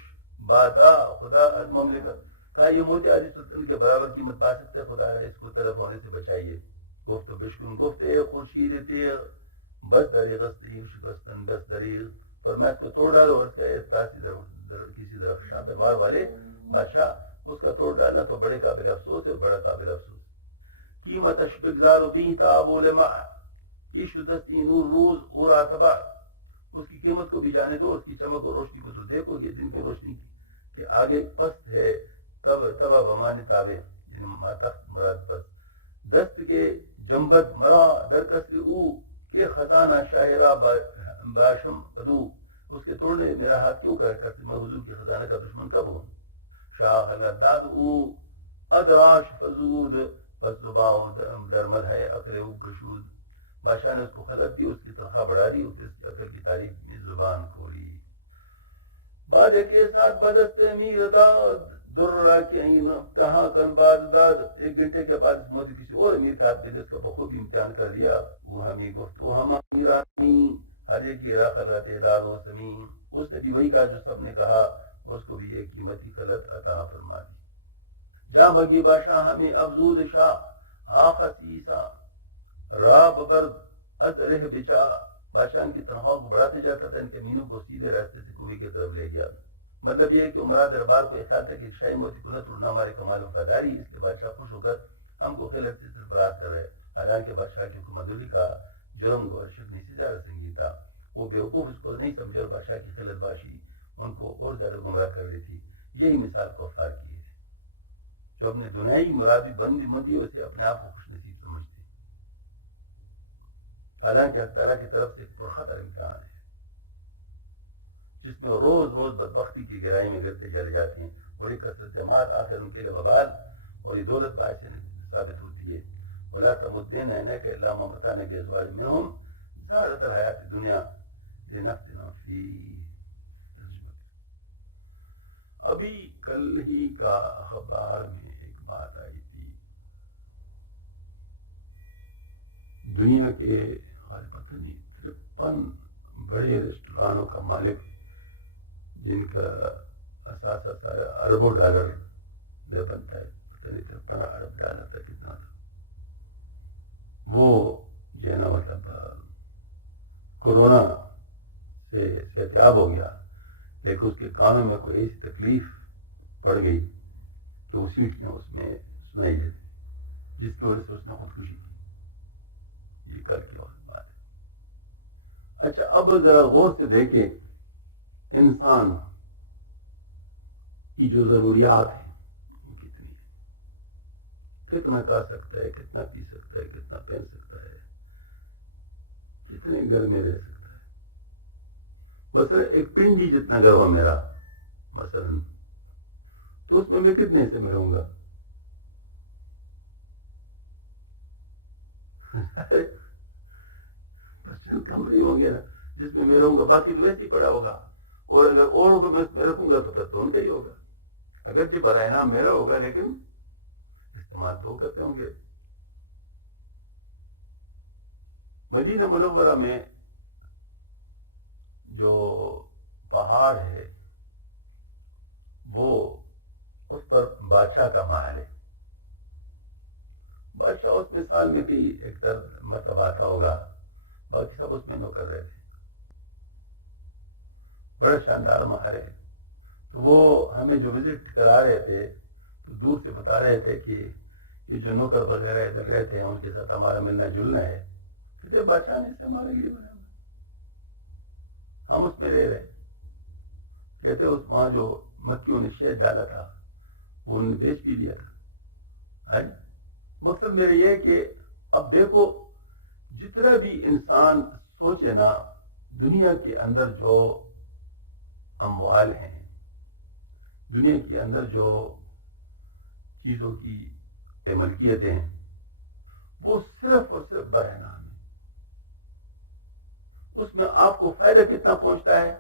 بادا خدا از مملکت. کہا یہ موتی آدھی سلطن کے برابر قیمت پا سکتا ہے، خدا رہا اس کو طلب ہونے سے بچائیے. گفت بشکن گفت خورشید تیغ بس دریغ شکستن دست دریغ. پر میں اس کو توڑ ڈالوں اور اس کا احساس کسی درخشاں تلوار والے بادشاہ اس کا توڑ ڈالنا تو بڑے قابل افسوس ہے، بڑا قابل افسوس. قیمت اشبگزار فی تابو لمع کی شدستی نور روز اور آتبا. اس کی قیمت کو بھی جانے دو، اس کی چمک اور روشنی کو تو دیکھو کہ دن کی روشنی کے آگے پست ہے. تب تبا بمان تابے یعنی تخت مراد پست. دست کے جنبت مرا در کسر او کہ خزانہ شاہرہ باشم ادو. اس کے توڑنے میرا ہاتھ کیوں کرتے، میں حضور کی خزانہ کا دشمن کب ہوں. شاہ داد او ادراش فزود وزباؤ درمد ہے عقل او گشود. بادشاہ نے اس کو خلط دی، اس کی تنخواہ بڑھا دی، اس کی عقل کی تعریف میں زبان کھولی. بعد کے ساتھ بدست میرتا درہ کی عین کہاں کن باز داد. ایک گھنٹے کے بعد اس موتی کسی اور امیر کے ہاتھ میں جس کا بخود امتحان کر دیا. وہ ہمیں گفت وہ ہم امیرانی ہر ایک کی را خلط داد و سمین. اس نے بھی وہی کہا جو سب نے کہا، اس کو بھی ایک قیمتی خلط عطا فرما دی. جا مگی بادشاہ ہمیں افزود شاہ آخسیسا راب برد از رہ بچا بادشاہ ان کی تنخواہ کو بڑھاتے جاتا تھا، ان کے مینوں کو سیدھے راستے سے کوی کی طرف لے گیا. مطلب یہ ہے کہ عمرہ دربار کو یہ خیال تھا کہ ایک شاہی موتی کو نہ توڑنا ہمارے کمال وفاداری، اس لیے بادشاہ خوش ہو کر ہم کو خلعت سے سرفراز کر رہے. حالانکہ بادشاہ کی حکومت علی کا جرم گوہر شکنی سے زیادہ سنگین تھا. وہ بیوقوف اس کو نہیں سمجھے اور بادشاہ کی خلعت باشی ان کو اور زیادہ گمراہ کر رہی تھی. یہی مثال کفار کی ہے جو اپنے دنیائی مرادی مندیوں سے اپنے آپ کو خوش نصیب سمجھتے ہیں، حالانکہ اللہ تعالیٰ کی طرف سے ایک پرخطر امتحان ہے جس میں روز روز بدبختی کی گہرائی میں گرتے چلے جاتے ہیں. بڑی کثرت مال آخر ان کے لیے وبال اور یہ دولت باعث ثابت ہوتی ہے. ولا تمدن عینیک الا ما متعنا بازواج منهم زہرۃ الحیات الدنیا لنفتنهم فیہ. ابھی کل ہی کا اخبار میں ایک بات آئی تھی، دنیا کے غالباً 53 بڑے ریسٹورانوں کا مالک جن کا اثاثہ اربوں ڈالر میں بنتا ہے، پتہ نہیں 53 ارب ڈالر تھا کتنا تھا، وہ جو ہے نا مطلب کورونا سے صحتیاب ہو گیا، لیکن اس کے کانوں میں کوئی ایسی تکلیف پڑ گئی تو وہ سیٹیاں اس میں سنائی دیتی، جس کی وجہ سے اس نے خودکشی کی. یہ کل کی اور بات ہے. اچھا اب ذرا غور سے دیکھیں انسان کی جو ضروریات ہیں وہ کتنی ہیں، کتنا کھا سکتا ہے، کتنا پی سکتا ہے، کتنا پہن سکتا ہے، کتنے گھر میں رہ سکتا ہے. مثلا ایک پنڈی جتنا گھر ہو میرا مثلا، تو اس میں کتنے سے میں رہوں گا؟ بس چند کمرے ہوں گے نا جس میں میں رہوں گا، باقی تو ویسے ہی پڑا ہوگا. اور اگر اوروں کو میں اس میں رکھوں گا تو پھر تو ان کا ہی ہوگا، اگرچہ برائے نام میرا ہوگا لیکن استعمال تو کرتے ہوں گے. مدینہ منورہ میں جو پہاڑ ہے وہ اس پر بادشاہ کا محل ہے. بادشاہ اس میں سال میں کئی ایک مرتبہ آتا ہوگا، باقی سب اس میں نوکر رہے تھے. بڑا شاندار محل ہے. تو وہ ہمیں جو وزٹ کرا رہے تھے تو دور سے بتا رہے تھے کہ یہ جو نوکر وغیرہ ادھر رہتے ہیں ان کے ساتھ ہمارا ملنا جلنا ہے، کہ بادشاہ نے اسے ہمارے لیے بنا، ہم اس میں رہ رہے. کہتے اس وہاں جو مکیوں نے شہد ڈالا تھا وہ انہوں نے بیچ بھی دیا تھا. مقصد میرے یہ کہ اب دیکھو جتنا بھی انسان سوچے نا، دنیا کے اندر جو اموال ہیں، دنیا کے اندر جو چیزوں کی ملکیتیں ہیں، وہ صرف اور صرف برائے نام ہے. اس میں آپ کو فائدہ کتنا پہنچتا ہے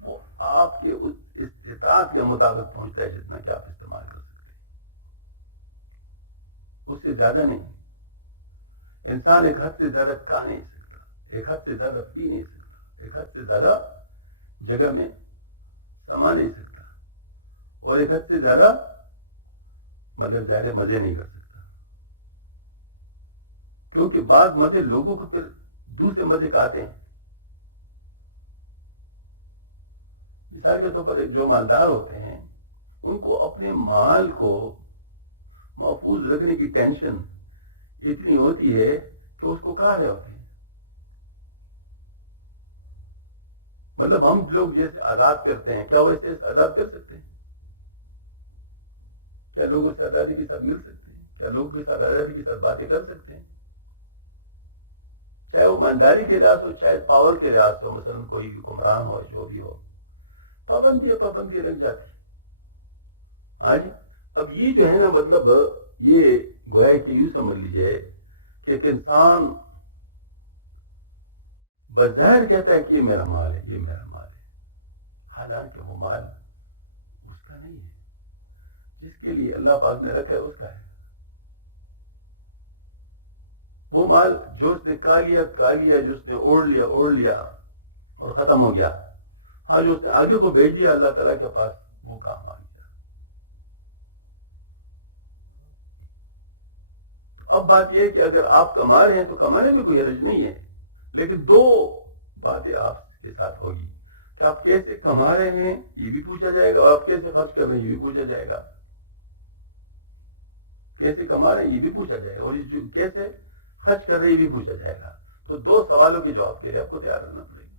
وہ آپ کے اس استطاعت کے مطابق پہنچتا ہے، جتنا کہ آپ استعمال کر سکتے ہیں، اس سے زیادہ نہیں. انسان ایک حد سے زیادہ کھا نہیں سکتا، ایک حد سے زیادہ پی نہیں سکتا، ایک حد سے زیادہ جگہ میں سما نہیں سکتا، اور ایک حد سے زیادہ مطلب زیادہ مزے نہیں کر سکتا، کیونکہ بعض مزے لوگوں کو پھر دوسرے مزے کھاتے ہیں. مثال کے طور پر جو مالدار ہوتے ہیں ان کو اپنے مال کو محفوظ رکھنے کی ٹینشن اتنی ہوتی ہے کہ اس کو کھا رہے ہوتے ہیں. مطلب ہم لوگ جیسے آزاد کرتے ہیں، کیا ویسے آزاد کر سکتے ہیں؟ کیا لوگوں سے آزادی کے ساتھ مل سکتے ہیں؟ کیا لوگوں کے ساتھ آزادی کے ساتھ باتیں کر سکتے ہیں؟ چاہے وہ ایمانداری کے لحاظ ہو، چاہے پاور کے لحاظ سے ہو، مثلا کوئی حکمران ہو، جو بھی ہو، پابندی لگ جاتی. ہاں جی. اب یہ جو ہے نا مطلب یہ گویا کہ یوں سمجھ لیجیے کہ ایک انسان بظاہر کہتا ہے کہ یہ میرا مال ہے، یہ میرا مال ہے، حالانکہ وہ مال اس کا نہیں ہے، جس کے لیے اللہ پاک نے رکھا ہے اس کا ہے. وہ مال جو اس نے کھا لیا، جو اس نے اوڑھ لیا اور ختم ہو گیا. ہاں جو اس نے آگے کو بھیج دیا اللہ تعالیٰ کے پاس، وہ کام آ گیا. اب بات یہ ہے کہ اگر آپ کما رہے ہیں تو کمانے میں کوئی حرج نہیں ہے، لیکن دو باتیں آپ کے ساتھ ہوگی کہ آپ کیسے کما رہے ہیں یہ بھی پوچھا جائے گا، اور آپ کیسے خرچ کر رہے ہیں یہ بھی پوچھا جائے گا، کیسے کما رہے ہیں یہ بھی پوچھا جائے گا، اور کیسے خرچ کر رہے ہیں یہ بھی پوچھا جائے گا. تو 2 سوالوں کے جواب کے لیے آپ کو تیار رہنا پڑے گا.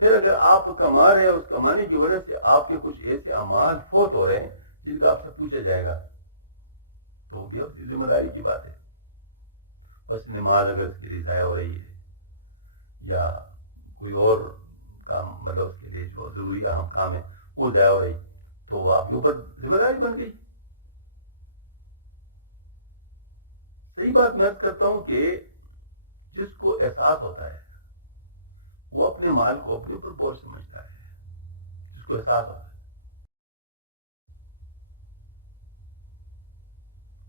پھر اگر آپ کما رہے ہیں، اس کمانے کی وجہ سے آپ کے کچھ ایسے اعمال فوت ہو رہے ہیں جن کا آپ سے پوچھا جائے گا، تو وہ بھی آپ کی ذمہ داری کی بات ہے. بس نماز اگر اس کے لیے ضائع ہو رہی ہے یا کوئی اور کام، مطلب اس کے لیے جو ضروری اہم کام ہے وہ ضائع ہو رہی، تو وہ آپ کے اوپر ذمہ داری بن گئی. صحیح بات میں کرتا ہوں کہ جس کو احساس ہوتا ہے وہ اپنے مال کو اپنے اوپر بوجھ سمجھتا ہے. جس کو احساس ہوتا ہے،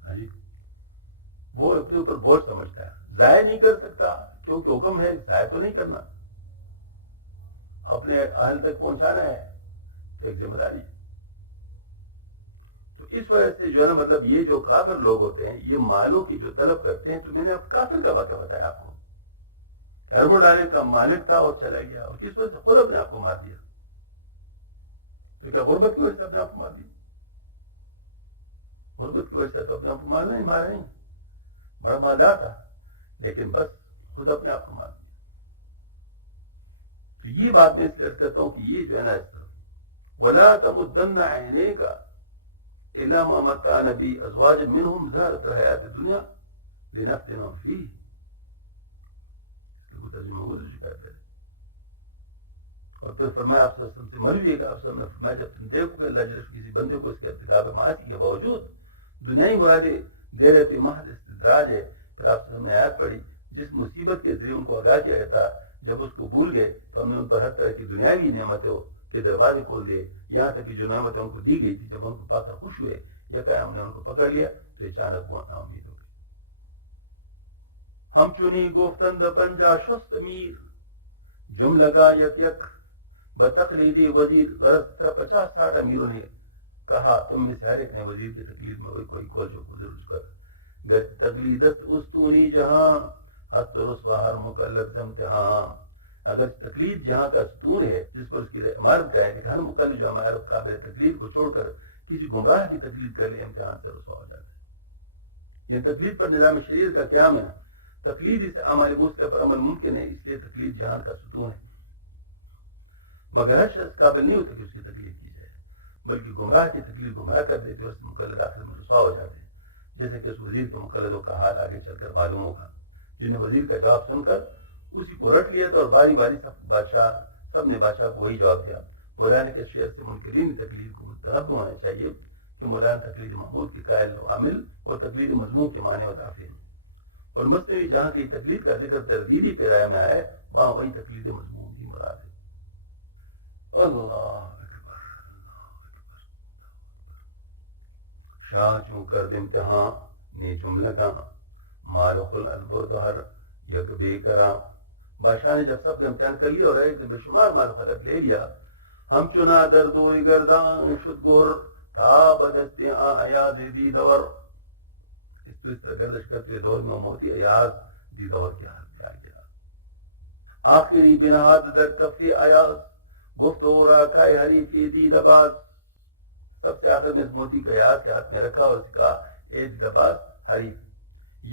ہاں جی، وہ اپنے اوپر بوجھ سمجھتا ہے. ضائع نہیں کر سکتا کیونکہ حکم ہے ضائع تو نہیں کرنا، اپنے اہل تک پہنچانا ہے، تو ایک ذمہ داری ہے. تو اس وجہ سے جو ہے نا، مطلب یہ جو کافر لوگ ہوتے ہیں یہ مالوں کی جو طلب کرتے ہیں، تو میں نے اب کافر کا واقعہ بتایا آپ کو. اربوں ڈالے کا مالک تھا اور چلا گیا، اور کس وجہ سے؟ خود اپنے آپ کو مار دیا. تو کیا غربت کی وجہ سے اپنے آپ کو مار دیا؟ غربت کی وجہ سے تو اپنے آپ کو مارا نہیں، بڑا مالدار تھا لیکن بس خود اپنے آپ کو مار دیا. تو یہ بات میں اس لیے کہتا ہوں کہ یہ جو ہے نا، اس طرف وَلَا تَمُدَّنَّ عَيْنَيْكَ إِلَىٰ مَا مَتَّعْنَا بِهِ أَزْوَاجًا مِّنْهُمْ زَهْرَةَ الْحَيَاةِ الدُّنْيَا لِنَفْتِنَهُمْ فِيهِ. اس کو ترجمہ ہو چکا ہے پہلے. اور پھر فرمایا آپ سے مرویے گا، آپ نے فرمایا جب تم دیکھو گے اللہ جل کسی بندے کو اس کے ارتکاب معاصی کے باوجود دنیائی مرادیں دے رہے تھے، محض استدراج ہے. پھر آپ سے ہم نے آیات پڑھی جس مصیبت کے ذریعے ان کو آگاہ کیا گیا تھا، جب اس کو بھول گئے تو ہم نے ان پر ہر طرح کی دنیاوی نعمتوں کے دروازے کھول دیے. یہاں تک کہ جو نعمتیں ان کو دی گئی تھی، جب ان کو پا کر خوش ہوئے یا کہ ہم نے ان کو پکڑ لیا تو اچانک وہ نا امید ہو گئی. ہم چنی گفتند پنجا شست میر، جملہ کا یک یک بتقلید وزیر. غرض 50-60 امیروں نے کہا تم میں سے ہر ایک نے وزیر کی تقلید میں وہی کوئی کول جو گزر اس کا گر تقلیدست استونی جہاں حت رسوا ہر مکلف امتحان. اگر تقلید جہاں کا ستون ہے جس پر اس کی عمارت کا ہے، کہ ہر مکلف جو ہمارے قابل تقلید کو چھوڑ کر کسی گمراہ کی تقلید کر لے، امتحان سے رسوا ہو جاتا ہے. یہ تقلید پر نظام شریعت کا قیام ہے. تقلید اس عمل مسلح پر عمل ممکن ہے، اس لیے تقلید جہان کا ستون ہے. مگر ہر شخص قابل نہیں ہوتا کہ اس کی تقلید کی جائے، بلکہ گمراہ کی تقلید گمراہ کر دیتے اور اس سے مقلد آخر میں رسوا ہو جاتے ہیں. جیسے کہ اس وزیر کے مقلدوں کا حال آگے چل کر معلوم ہوگا، جنہیں وزیر کا جواب سن کر اسی کو رٹ لیا تھا اور باری باری سب نے بادشاہ کو وہی جواب دیا. مولانا کے شعر سے منکرین تقلید کو تنبہ ہونا چاہیے کہ مولانا تقلید محمود کے قائل و عامل اور تقلید مضمون کے معنی و دافع ہیں. اور مثنوی جہاں کی تقلید کا ذکر تردیدی پیرایہ میں آیا ہے، وہاں وہی تقلید مضمون بھی مراد ہے. اللہ اکبر، اللہ اکبر. شاہ چوں کرد امتحان نے جملہ کا مال خل البرد ہر یک بے کرا. بادشاہ نے جب سب کا امتحان کر لیا اور ایک بے شمار مال خلق لے لیا، ہم چنا دردوری گردان شد گور تھا بدستے آیاز دی دور. اس طرح گردش کرتے دور میں موتی ایاز دی دور کے حال میں آ گیا. آخری بناد در کفی ایاز گفت ہو رہا کھائے ہری فی دی دباز. سب سے آخر میں اس موتی کا ایاز کے ہاتھ میں رکھا اور اس کا اے دباز ہری.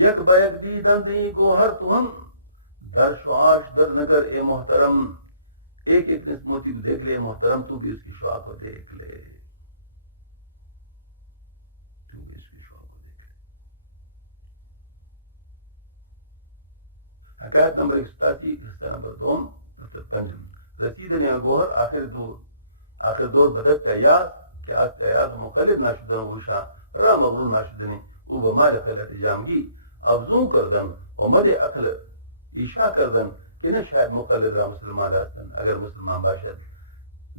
یک بیک دی دندی کو ہر تو ہم در شعاش در نگر اے محترم. ایک ایک نے اس موتی کو دیکھ لے محترم، تو بھی اس کی شعا کو دیکھ لے، تو بھی اس کی شعا کو دیکھ لے. حکایت نمبر 187 حصہ نمبر 2 دفتر پنجم. رسیدنی گوہر آخر دور بدت ایاز کہ آج ایاز مقلد ناشدن وشا را مغرور ناشدنی او بمال خلت جامگی افزون کردن و مد عقل ایشا کردن کہ نہ شاید مقلد را مسلمان راستن. اگر مسلمان باشد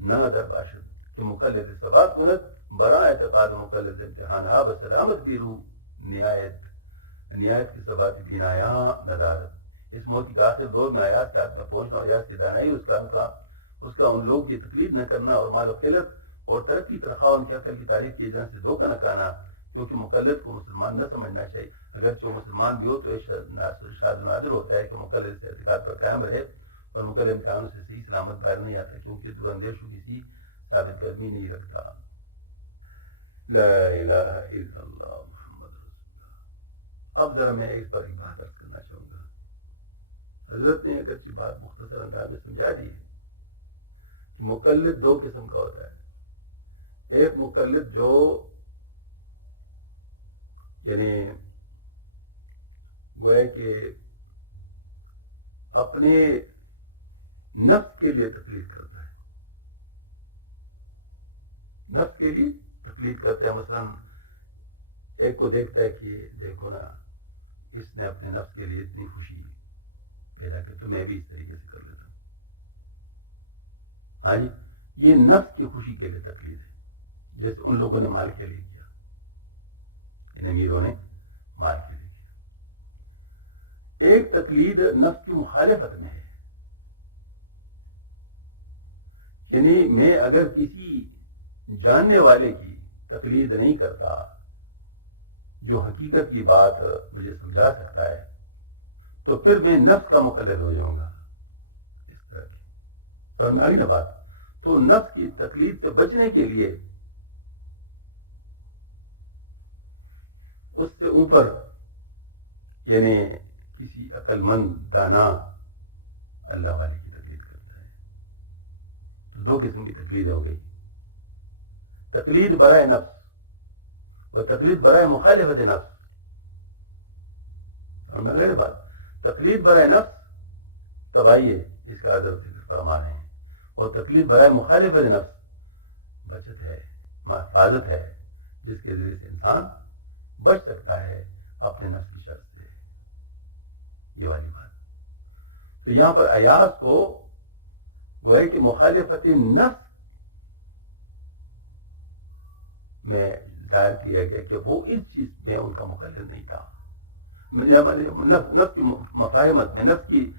نہ در باشد کہ مقلد ثبات کنت برا اعتقاد مقلد امتحان ہا بسلامت بیرو نہایت کی ثبات بینایا ندارت. اس موتی کا آخر دور میں آیات کے ہاتھ میں پہنچنا اور آیات کی دانائی اس کا ان لوگوں کی تقلید نہ کرنا اور مال و خلت اور ترقی ترخواہ ان کی عقل کی تعریف کیے جانے سے دھوکہ نہ کھانا، کیونکہ مقلد کو مسلمان نہ سمجھنا چاہیے. اگرچہ وہ مسلمان بھی ہو تو شاذ و نادر ہوتا ہے کہ مقلد سے اعتقاد پر قائم رہے اور مکمل امتحانوں سے صحیح سلامت باہر نہیں آتا، کیونکہ دراندیش کسی ثابت قدمی نہیں رکھتا۔ لا الہ الا اللہ محمد رسول اللہ۔ اب ذرا میں اس پر ایک بات عرض کرنا چاہوں گا۔ حضرت نے اگرچہ بات مختصر انداز میں سمجھا دی ہے کہ مقلد دو قسم کا ہوتا ہے۔ ایک مقلد جو یعنی وہ ہے کہ اپنے نفس کے لیے تقلید کرتا ہے، نفس کے لیے تقلید کرتا ہے۔ مثلا ایک کو دیکھتا ہے کہ دیکھو نا اس نے اپنے نفس کے لیے اتنی خوشی پیدا کی تو میں بھی اس طریقے سے کر لیتا ہوں۔ ہاں جی، یہ نفس کی خوشی کے لیے تقلید ہے، جیسے ان لوگوں نے مال کے لیے کیا، ان امیروں نے مال کے لیے کیا۔ ایک تقلید نفس کی مخالفت میں ہے، یعنی میں اگر کسی جاننے والے کی تقلید نہیں کرتا جو حقیقت کی بات مجھے سمجھا سکتا ہے تو پھر میں نفس کا مقلد ہو جاؤں گا۔ اس طرح کی سمجھ میں آ گئی نا بات؟ تو نفس کی تقلید سے بچنے کے لیے اس سے اوپر یعنی کسی عقل مند دانا اللہ والے کی تقلید کرتا ہے۔ تو دو قسم کی تقلید ہو گئی، تقلید برائے نفس و تقلید برائے مخالفت نفس۔ اور میں میرے بات تقلید برائے نفس تباہی ہے، جس کا حضرت ذکر فرما رہے ہیں، اور تقلید برائے مخالفت نفس بچت ہے، حفاظت ہے، جس کے ذریعے سے انسان بچ سکتا ہے اپنے نفس کی شر سے۔ یہ والی بات تو یہاں پر ایاز کو وہ ہے کہ مخالفت نفس میں ظاہر کیا گیا کہ وہ اس چیز میں ان کا مقلد نہیں تھا، نفس کی مفاہمت میں، نفس کی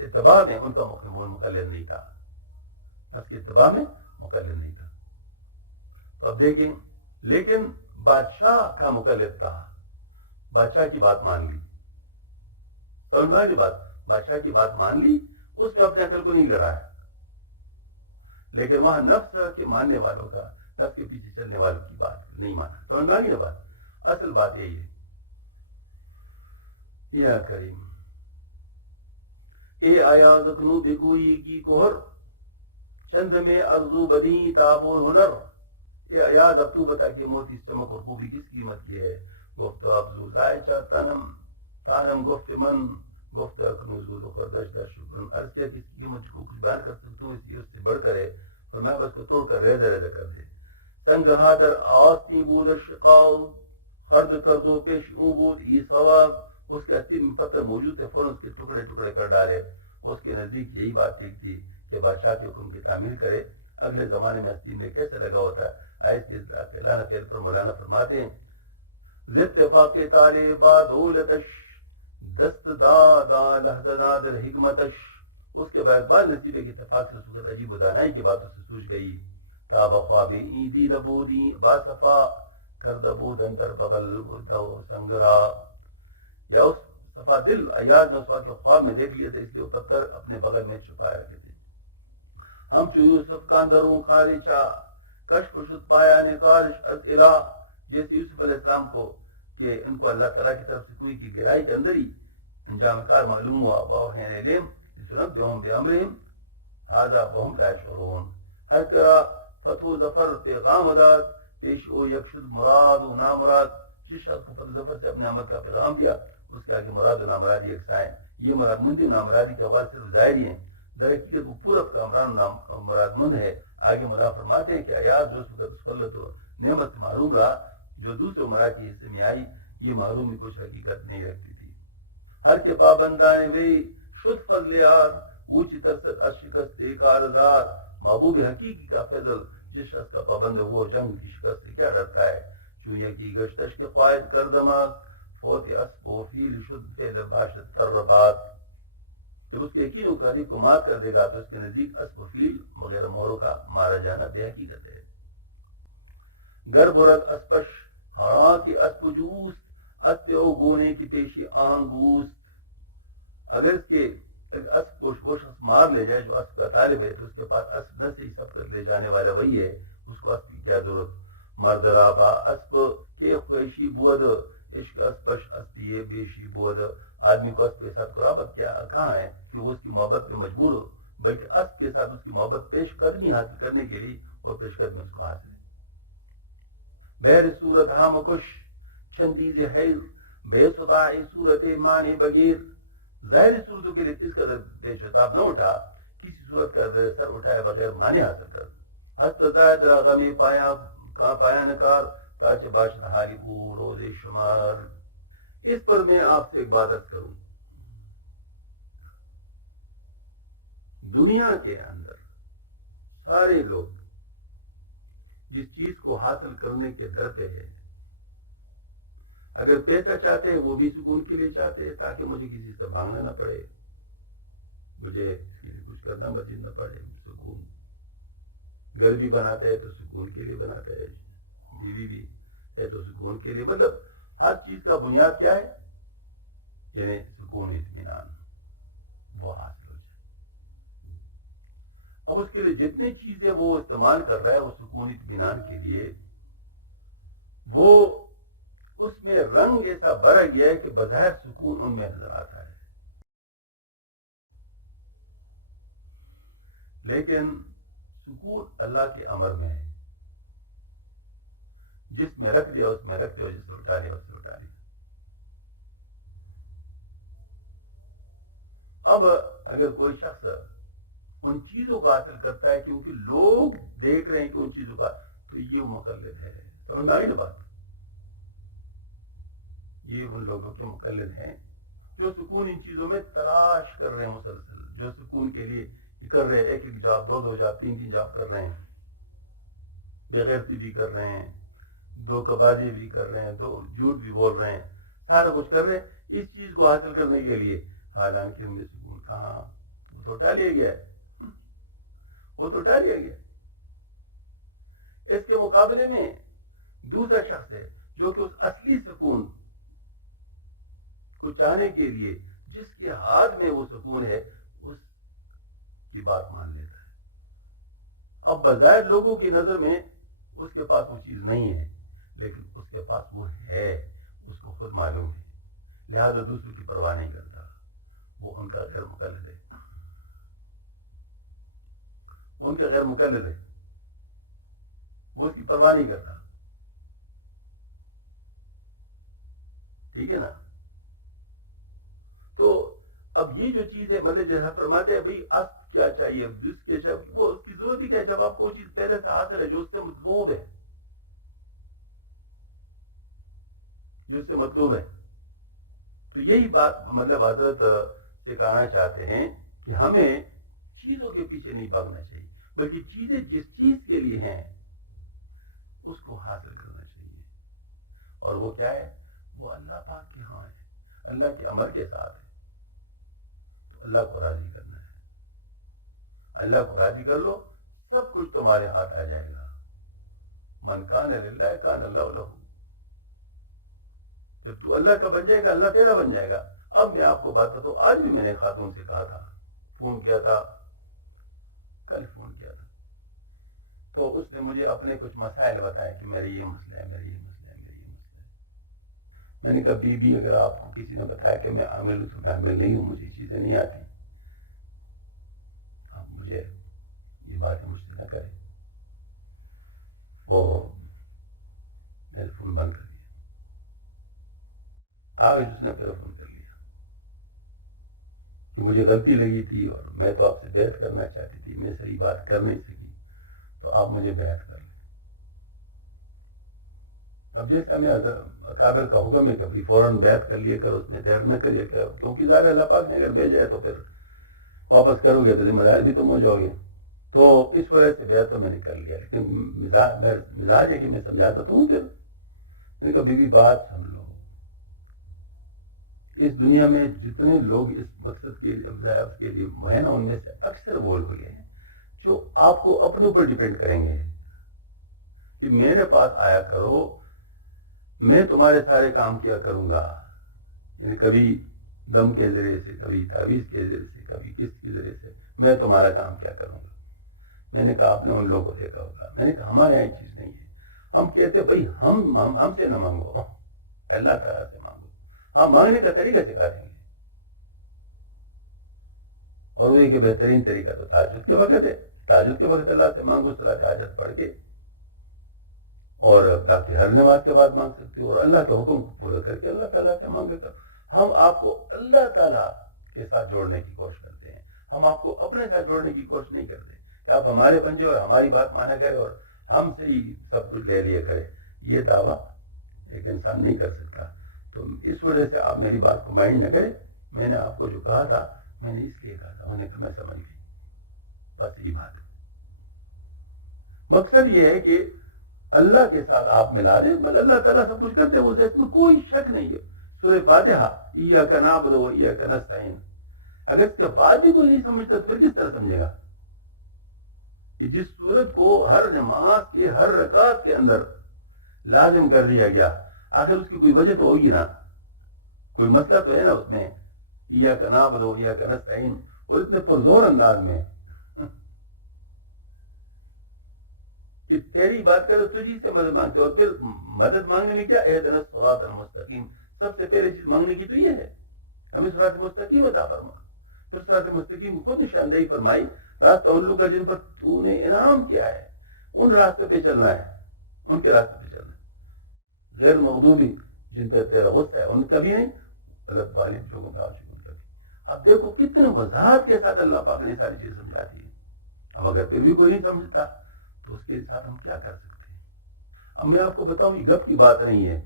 اتباع میں ان کا مقلد نہیں تھا، نفس کی اتباع میں مقلد نہیں تھا۔ تو اب دیکھیں، لیکن بادشاہ کا مقلد تھا، بادشاہ کی بات مان لی، سمجھ میں بات، بادشاہ کی بات مان لی، اس نے اپنے عقل کو نہیں لڑایا، لیکن وہاں نفس کے ماننے والوں کا، نفس کے پیچھے چلنے والوں کی بات نہیں مانا۔ سمجھ میں آ گئی نا بات؟ اصل بات یہی ہے۔ یا کریم اے ایاز اکنو بگوئی کی کوہر، چند میں ارزو بدی تاب و ہنر۔ اے ایاز اب تو بتا کہ موتی چمک اور خوبی کس قیمت کی ہے؟ گفت افزو زائچہ تنم تانم گفت من گفت اکنو زود و خردش در شکرن۔ عرض کیا کہ اس کی قیمت کو کچھ بیان کر سکتا ہوں، اس سے بڑھ کر ہے، اور میں بس کو توڑ کر ریزہ ریزہ کر دے۔ سنگ ہادر آستی بود الشقاؤ، خرد کر دو پیش اون بود ای ثواب۔ اس کے استین میں پتھر موجود تھے، فوراً اس کے ٹکڑے ٹکڑے کر ڈالے۔ اس کے نزدیک یہی بات ٹھیک تھی کہ بادشاہ کے حکم کی تعمیل کرے۔ اگلے زمانے میں استین میں کیسے لگا ہوتا ہے، آئے اس کے لانا فعل پر مولانا فرماتے ہیں اتفاق طالبا دولتش دست دادا لہدنا در حکمتش۔ اس کے بعد بال نصیبے کے اتفاق سے اس وقت عجیب و دانائی کی باتوں سے سوچ گئی۔ تاب خواب ایدی لبودی باصفا کرد بودن در بغل بردو سنگرا۔ یا اس صفا دل ایاز نے اس وقت خواب میں دیکھ لیا تھا، اس لیے وہ پتھر اپنے بغل میں چھپائے رکھے تھے۔ ہم چو یوسف کاندروں خارچا کشف شد پایا نکارش از الہ۔ جیسے یوسف علیہ السلام کو کہ ان کو اللہ تعالیٰ کی طرف سے کوئی کی گہرائی کے اندر ہی انجام کار معلوم ہوا، واوحینا الیہم لتنبئہم بامرہم ھذا وہم لا یشعرون۔ ہر طرح فتح و ظفر پیغام اداد پیش او یکشد مراد و نامراد۔ جس شخص کو فتح ظفر سے اپنے عمل کا پیغام دیا، اس کے آگے مراد و نامرادی یکساں ہیں۔ یہ مراد مندی و نامرادی کے حوالے صرف ظاہری ہیں، در حقیقت وہ پورب کا عمران مراد مند ہے۔ آگے مولا فرماتے ہیں کہ ایاز جو اس وقت فضلت و نعمت سے محروم رہا، جو دوسرے عمرہ کے حصے میں آئی، یہ محرومی کچھ حقیقت نہیں رکھتی تھی۔ ہر کے پابندان وے شد فضل یار اونچی ترست از شکست کارزار۔ محبوب حقیقی کا فضل جس شخص کا پابند ہے وہ جنگ کی شکست سے کیا ڈرتا ہے؟ چون یکی گشتش کے قائد کردما فوت اسب و فیل شد فعل باشد تربات۔ جب اس کے یقین و قریب کو مات کر دے گا تو اس کے نزدیک اسب و فیل وغیرہ موروں کا مارا جانا بے حقیقت ہے۔ گر برد اسپش ہاں کی اسب جوست است او گونے کی پیشی آنگوست۔ اگر اس کے اسب کو شخص مار لے جائے جو اسب کا طالب ہے تو اس کے پاس اسب نہ سے ہی سب کر لے جانے والا وہی ہے، اس کو اسب کی کیا ضرورت؟ مرد رابا اسب کے خویشی بود عشق اسپش اسدیے بیشی بود. آدمی کو اسب کے ساتھ قرابت کیا کہاں ہے کہ وہ اس کی محبت پہ مجبور ہو، بلکہ اسب کے ساتھ اس کی محبت پیش قدمی حاصل کرنے کے لیے اور پیش قدمی اس کو حاصل ہے. بیر صورت ہم کش چندیز حیر بے سطاعی صورت معنی بغیر. ظاہری صورتوں کے لیے اس قدر پیش حساب نہ اٹھا، کسی صورت کا سر اٹھائے بغیر معنی حاصل کر. ہست زائد را غمی پایا کہاں پایا نکار تاچ باشد حالی او روز شمار. اس پر میں آپ سے ایک بات عرض کروں. دنیا کے اندر سارے لوگ جس چیز کو حاصل کرنے کے در پہ ہے، اگر پیسہ چاہتے ہیں وہ بھی سکون کے لیے چاہتے ہیں تاکہ مجھے کسی سے مانگنا نہ پڑے، مجھے اس کے لیے کچھ کرنا مزید نہ پڑے. سکون گھر بھی بناتا ہے تو سکون کے لیے بناتا ہے، بیوی بھی ہے تو سکون کے لیے. مطلب ہر چیز کا بنیاد کیا ہے؟ یعنی سکون اطمینان وہ حاصل ہو جائے. اب اس کے لیے جتنی چیزیں وہ استعمال کر رہا ہے وہ سکون اطمینان کے لیے، وہ اس میں رنگ ایسا بھرا گیا ہے کہ بظاہر سکون ان میں نظر آتا ہے، لیکن سکون اللہ کے امر میں ہے. جس میں رکھ دیا اس میں رکھ دیا، جس سے اٹھا لیا اس سے اٹھا لیا. اب اگر کوئی شخص ان چیزوں کو حاصل کرتا ہے کیونکہ لوگ دیکھ رہے ہیں کہ ان چیزوں کا، تو یہ وہ مقلد ہے. سمجھ میں آئی نا بات؟ یہ ان لوگوں کے مقلد ہیں جو سکون ان چیزوں میں تلاش کر رہے ہیں مسلسل، جو سکون کے لیے یہ کر رہے ہیں، ایک ایک جاب، دو دو جاب، تین تین جاب کر رہے ہیں، بغیرتی بھی کر رہے ہیں، دھوکہ بازی بھی کر رہے ہیں، جھوٹ بھی بول رہے ہیں، سارا کچھ کر رہے ہیں اس چیز کو حاصل کرنے کے لیے. حالانکہ ان میں سکون کہاں؟ وہ تو اٹھا لیا گیا ہے، وہ تو اٹھا لیا گیا. اس کے مقابلے میں دوسرا شخص ہے جو کہ اس اصلی سکون کو چاہنے کے لیے جس کے ہاتھ میں وہ سکون ہے اس کی بات مان لیتا ہے. اب بظاہر لوگوں کی نظر میں اس کے پاس وہ چیز نہیں ہے، لیکن اس کے پاس وہ ہے، اس کو خود معلوم ہے، لہذا دوسروں کی پرواہ نہیں کرتا. وہ ان کا غیر مقلد ہے، وہ ان کا غیر مقلد ہے، وہ اس کی پرواہ نہیں کرتا. ٹھیک ہے نا؟ تو اب یہ جو چیز ہے، مطلب جیسا فرماتے ہیں بھائی اسب کیا چاہیے، جس کے وہ اس کی ضرورت ہی کیا ہے جب آپ کو وہ چیز پہلے سے حاصل ہے جو اس سے مطلوب ہے، جو اس سے مطلوب ہے. تو یہی بات مطلب حضرت سے کہنا چاہتے ہیں کہ ہمیں چیزوں کے پیچھے نہیں بھاگنا چاہیے، بلکہ چیزیں جس چیز کے لیے ہیں اس کو حاصل کرنا چاہیے. اور وہ کیا ہے؟ وہ اللہ پاک کے ہاں ہے، اللہ کے امر کے ساتھ ہے. تو اللہ کو راضی کرنا ہے، اللہ کو راضی کر لو، سب کچھ تمہارے ہاتھ آ جائے گا. من کان للہ کان اللہ لہ. جب تو اللہ کا بن جائے گا اللہ تیرا بن جائے گا. اب میں آپ کو بات بتاؤں، آج بھی میں نے خاتون سے کہا تھا، فون کیا تھا، کل فون کیا تھا، تو اس نے مجھے اپنے کچھ مسائل بتائے کہ میرے یہ مسئلہ ہے، میرے یہ مسئلہ ہے، میرے یہ مسئلہ ہے. میں نے کہا بی بی اگر آپ کو کسی نے بتایا کہ میں عامل ہوں تو میں عامل نہیں ہوں، مجھے یہ چیزیں نہیں آتی. آپ مجھے یہ باتیں مجھ سے نہ کریں. وہ میں نے فون بند کر دیا. آج اس نے پھر فون کر لیا کہ مجھے غلطی لگی تھی اور میں تو آپ سے بیعت کرنا چاہتی تھی، میں صحیح بات کر نہیں سکی، تو آپ مجھے بیعت کر لیں. اب جیسا میں اکابر کا حکم ہے کہ بھائی فوراً بیعت کر لیے کرو، اس میں دیر نہ کریے کرو، کیونکہ ظاہر اللہ پاک نے اگر بھیجا ہے تو پھر واپس کرو گے تو ذمہ دار بھی تم ہو جاؤ گے. تو اس وجہ سے بیعت تو میں نے کر لیا، لیکن مزاج ہے کہ میں سمجھاتا تو ہوں. پھر میں نے کہا بی بی بات سن لو، اس دنیا میں جتنے لوگ اس مقصد کے لیے ہے نا، ان میں سے اکثر وہ لوگ ہیں جو آپ کو اپنے اوپر ڈیپینڈ کریں گے کہ میرے پاس آیا کرو، میں تمہارے سارے کام کیا کروں گا. یعنی کبھی دم کے ذریعے سے، کبھی تعویذ کے ذریعے سے، کبھی کس کے ذریعے سے، میں تمہارا کام کیا کروں گا؟ میں نے کہا آپ نے ان لوگوں کو دیکھا ہوگا، میں نے کہا ہمارے یہاں یہ چیز نہیں ہے، ہم کہتے ہیں بھائی ہم سے نہ مانگو، اللہ تعالیٰ سے مانگو، ہم مانگنے کا طریقہ سکھا دیں گے، اور وہ ایک بہترین طریقہ تو تہجد کے وقت ہے، تہجد کے وقت اللہ سے مانگو، صلاۃ حاجت پڑھ کے، اور باقی ہر نماز کے بعد مانگ سکتے ہو، اور اللہ کے حکم کو پورا کر کے اللہ تعالیٰ سے مانگے کر۔ ہم آپ کو اللہ تعالیٰ کے ساتھ جوڑنے کی کوشش کرتے ہیں، ہم آپ کو اپنے ساتھ جوڑنے کی کوشش نہیں کرتے کہ آپ ہمارے بن جائے اور ہماری بات مانا کرے اور ہم سے ہی سب کچھ لے لیا کرے۔ یہ دعویٰ ایک انسان نہیں کر سکتا۔ تو اس وجہ سے آپ میری بات کو مائنڈ نہ کریں، میں نے آپ کو جو کہا تھا میں نے اس لیے کہا تھا، میں نے کہا میں سمجھ گئی، بس یہی بات ہے۔ مقصد یہ ہے کہ اللہ کے ساتھ آپ ملا دیں، بل اللہ تعالیٰ سب کچھ کرتے ہیں، اس میں کوئی شک نہیں ہے۔ سورہ فاتحہ ایاک نعبد و ایاک نستعین، اگر اس کے بعد بھی کوئی نہیں سمجھتا تو پھر کس طرح سمجھے گا کہ جس سورت کو ہر نماز کے ہر رکعت کے اندر لازم کر دیا گیا، آخر اس کی کوئی وجہ تو ہوگی نا، کوئی مسئلہ تو ہے نا اس میں، ایاک نعبد و ایاک نستعین، اور اتنے پرزور انداز میں کہ تیری بات کرو تجھی سے مدد مانگتے، اور پھر مدد مانگنے میں کیا، اہدنا الصراط المستقیم، سب سے پہلے چیز مانگنے کی تو یہ ہے، ہمیں صراط مستقیم عطا فرما۔ پھر صراط مستقیم خود نشاندہی فرمائی، راستہ ان لوگوں کا جن پر تو نے انعام کیا ہے، ان راستے پہ چلنا ہے، ان کے راستے پہ چلنا ہے، غیر مغضوبی جن پہ تیرا غصہ ہے ان کا بھی نہیں، غلط والد لوگوں کا ان کا بھی۔ اب دیکھو کتنے وضاحت کے ساتھ اللہ پاک نے ساری چیز سمجھاتی ہے۔ اب اگر پھر بھی کوئی نہیں سمجھتا تو اس کے ساتھ ہم کیا کر سکتے ہیں؟ اب میں آپ کو بتاؤں یہ گپ کی بات نہیں ہے،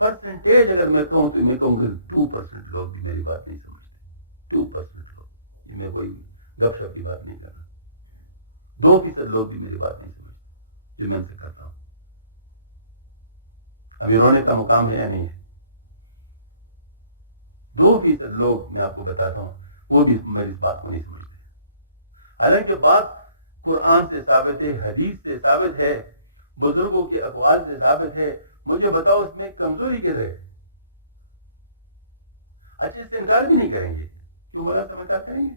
پرسنٹیج اگر میں کہوں تو میں کہوں گا 2% لوگ بھی میری بات نہیں سمجھتے، 2% لوگ، یہ میں کوئی گپ شپ کی بات نہیں کر رہا، 2% لوگ بھی میری بات نہیں سمجھتے جو میں ان سے کرتا ہوں۔ ابھی رونے کا مقام ہے یا نہیں ہے؟ 2% لوگ میں آپ کو بتاتا ہوں وہ بھی میری اس بات کو نہیں سمجھتے، حالانکہ بات قرآن سے ثابت ہے، حدیث سے ثابت ہے، بزرگوں کے اقوال سے ثابت ہے، مجھے بتاؤ اس میں کمزوری کدھر ہے؟ اچھا اس سے انکار بھی نہیں کریں گے، کیوں مولانا صاحب انکار کریں گے؟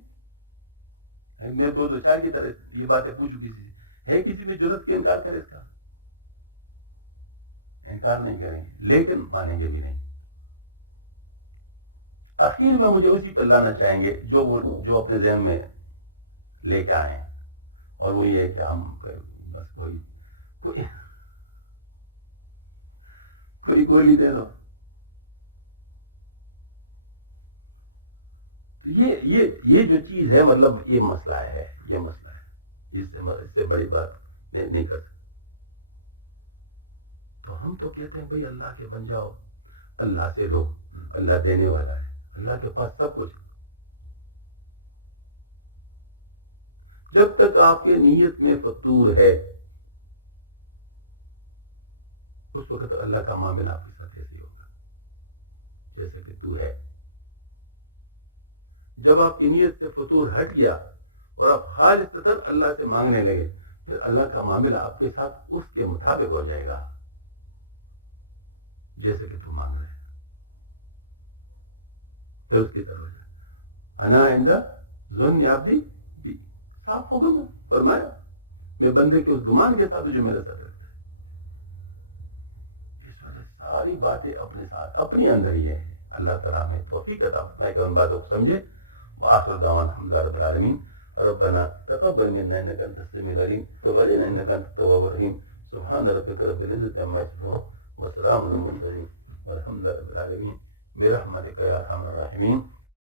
میں دو چار کی طرح یہ باتیں پوچھوں کسی سے، ہے کسی میں جرت کے انکار کرے؟ اس کا انکار نہیں کریں گے، لیکن مانیں گے بھی نہیں۔ آخر میں مجھے اسی پر لانا چاہیں گے جو اپنے ذہن میں لے کے آئے، اور وہ یہ ہے کہ ہم بس کوئی گولی دے دو۔ تو یہ جو چیز ہے، مطلب یہ مسئلہ ہے، یہ مسئلہ ہے، اس سے بڑی بات نہیں کر سکتے۔ تو ہم تو کہتے ہیں بھائی اللہ کے بن جاؤ، اللہ سے لو، اللہ دینے والا ہے، اللہ کے پاس سب کچھ۔ جب تک آپ کے نیت میں فطور ہے اس وقت اللہ کا معاملہ آپ کے ساتھ ایسے ہی ہوگا جیسے کہ تو ہے۔ جب آپ کی نیت سے فطور ہٹ گیا اور آپ خالصتاً اللہ سے مانگنے لگے، پھر اللہ کا معاملہ آپ کے ساتھ اس کے مطابق ہو جائے گا جیسے کہ تم مانگ رہے ہیں، پھر اس کی طرف ہو جائے۔ انا عند ظن عبدی بی، صاف حکم ہے، فرمایا میں بندے کے اس گمان کے ساتھ جو میرے ساتھ رکھتا ہے۔ اس وجہ ساری باتیں اپنے ساتھ اپنے اندر ہی ہے۔ اللہ تعالیٰ ہمیں توفیق عطا فرمائے کہ ان باتوں کو سمجھے۔ وآخر دعوانا الحمد للہ رب العالمین۔ ربنا تقبل منا انك انت السميع العليم وتب علينا انك انت التواب الرحيم۔ سبحان ربك رب العزة عما يصفون وسلام على المرسلين والحمد لله رب العالمين برحمتك يا ارحم الراحمين۔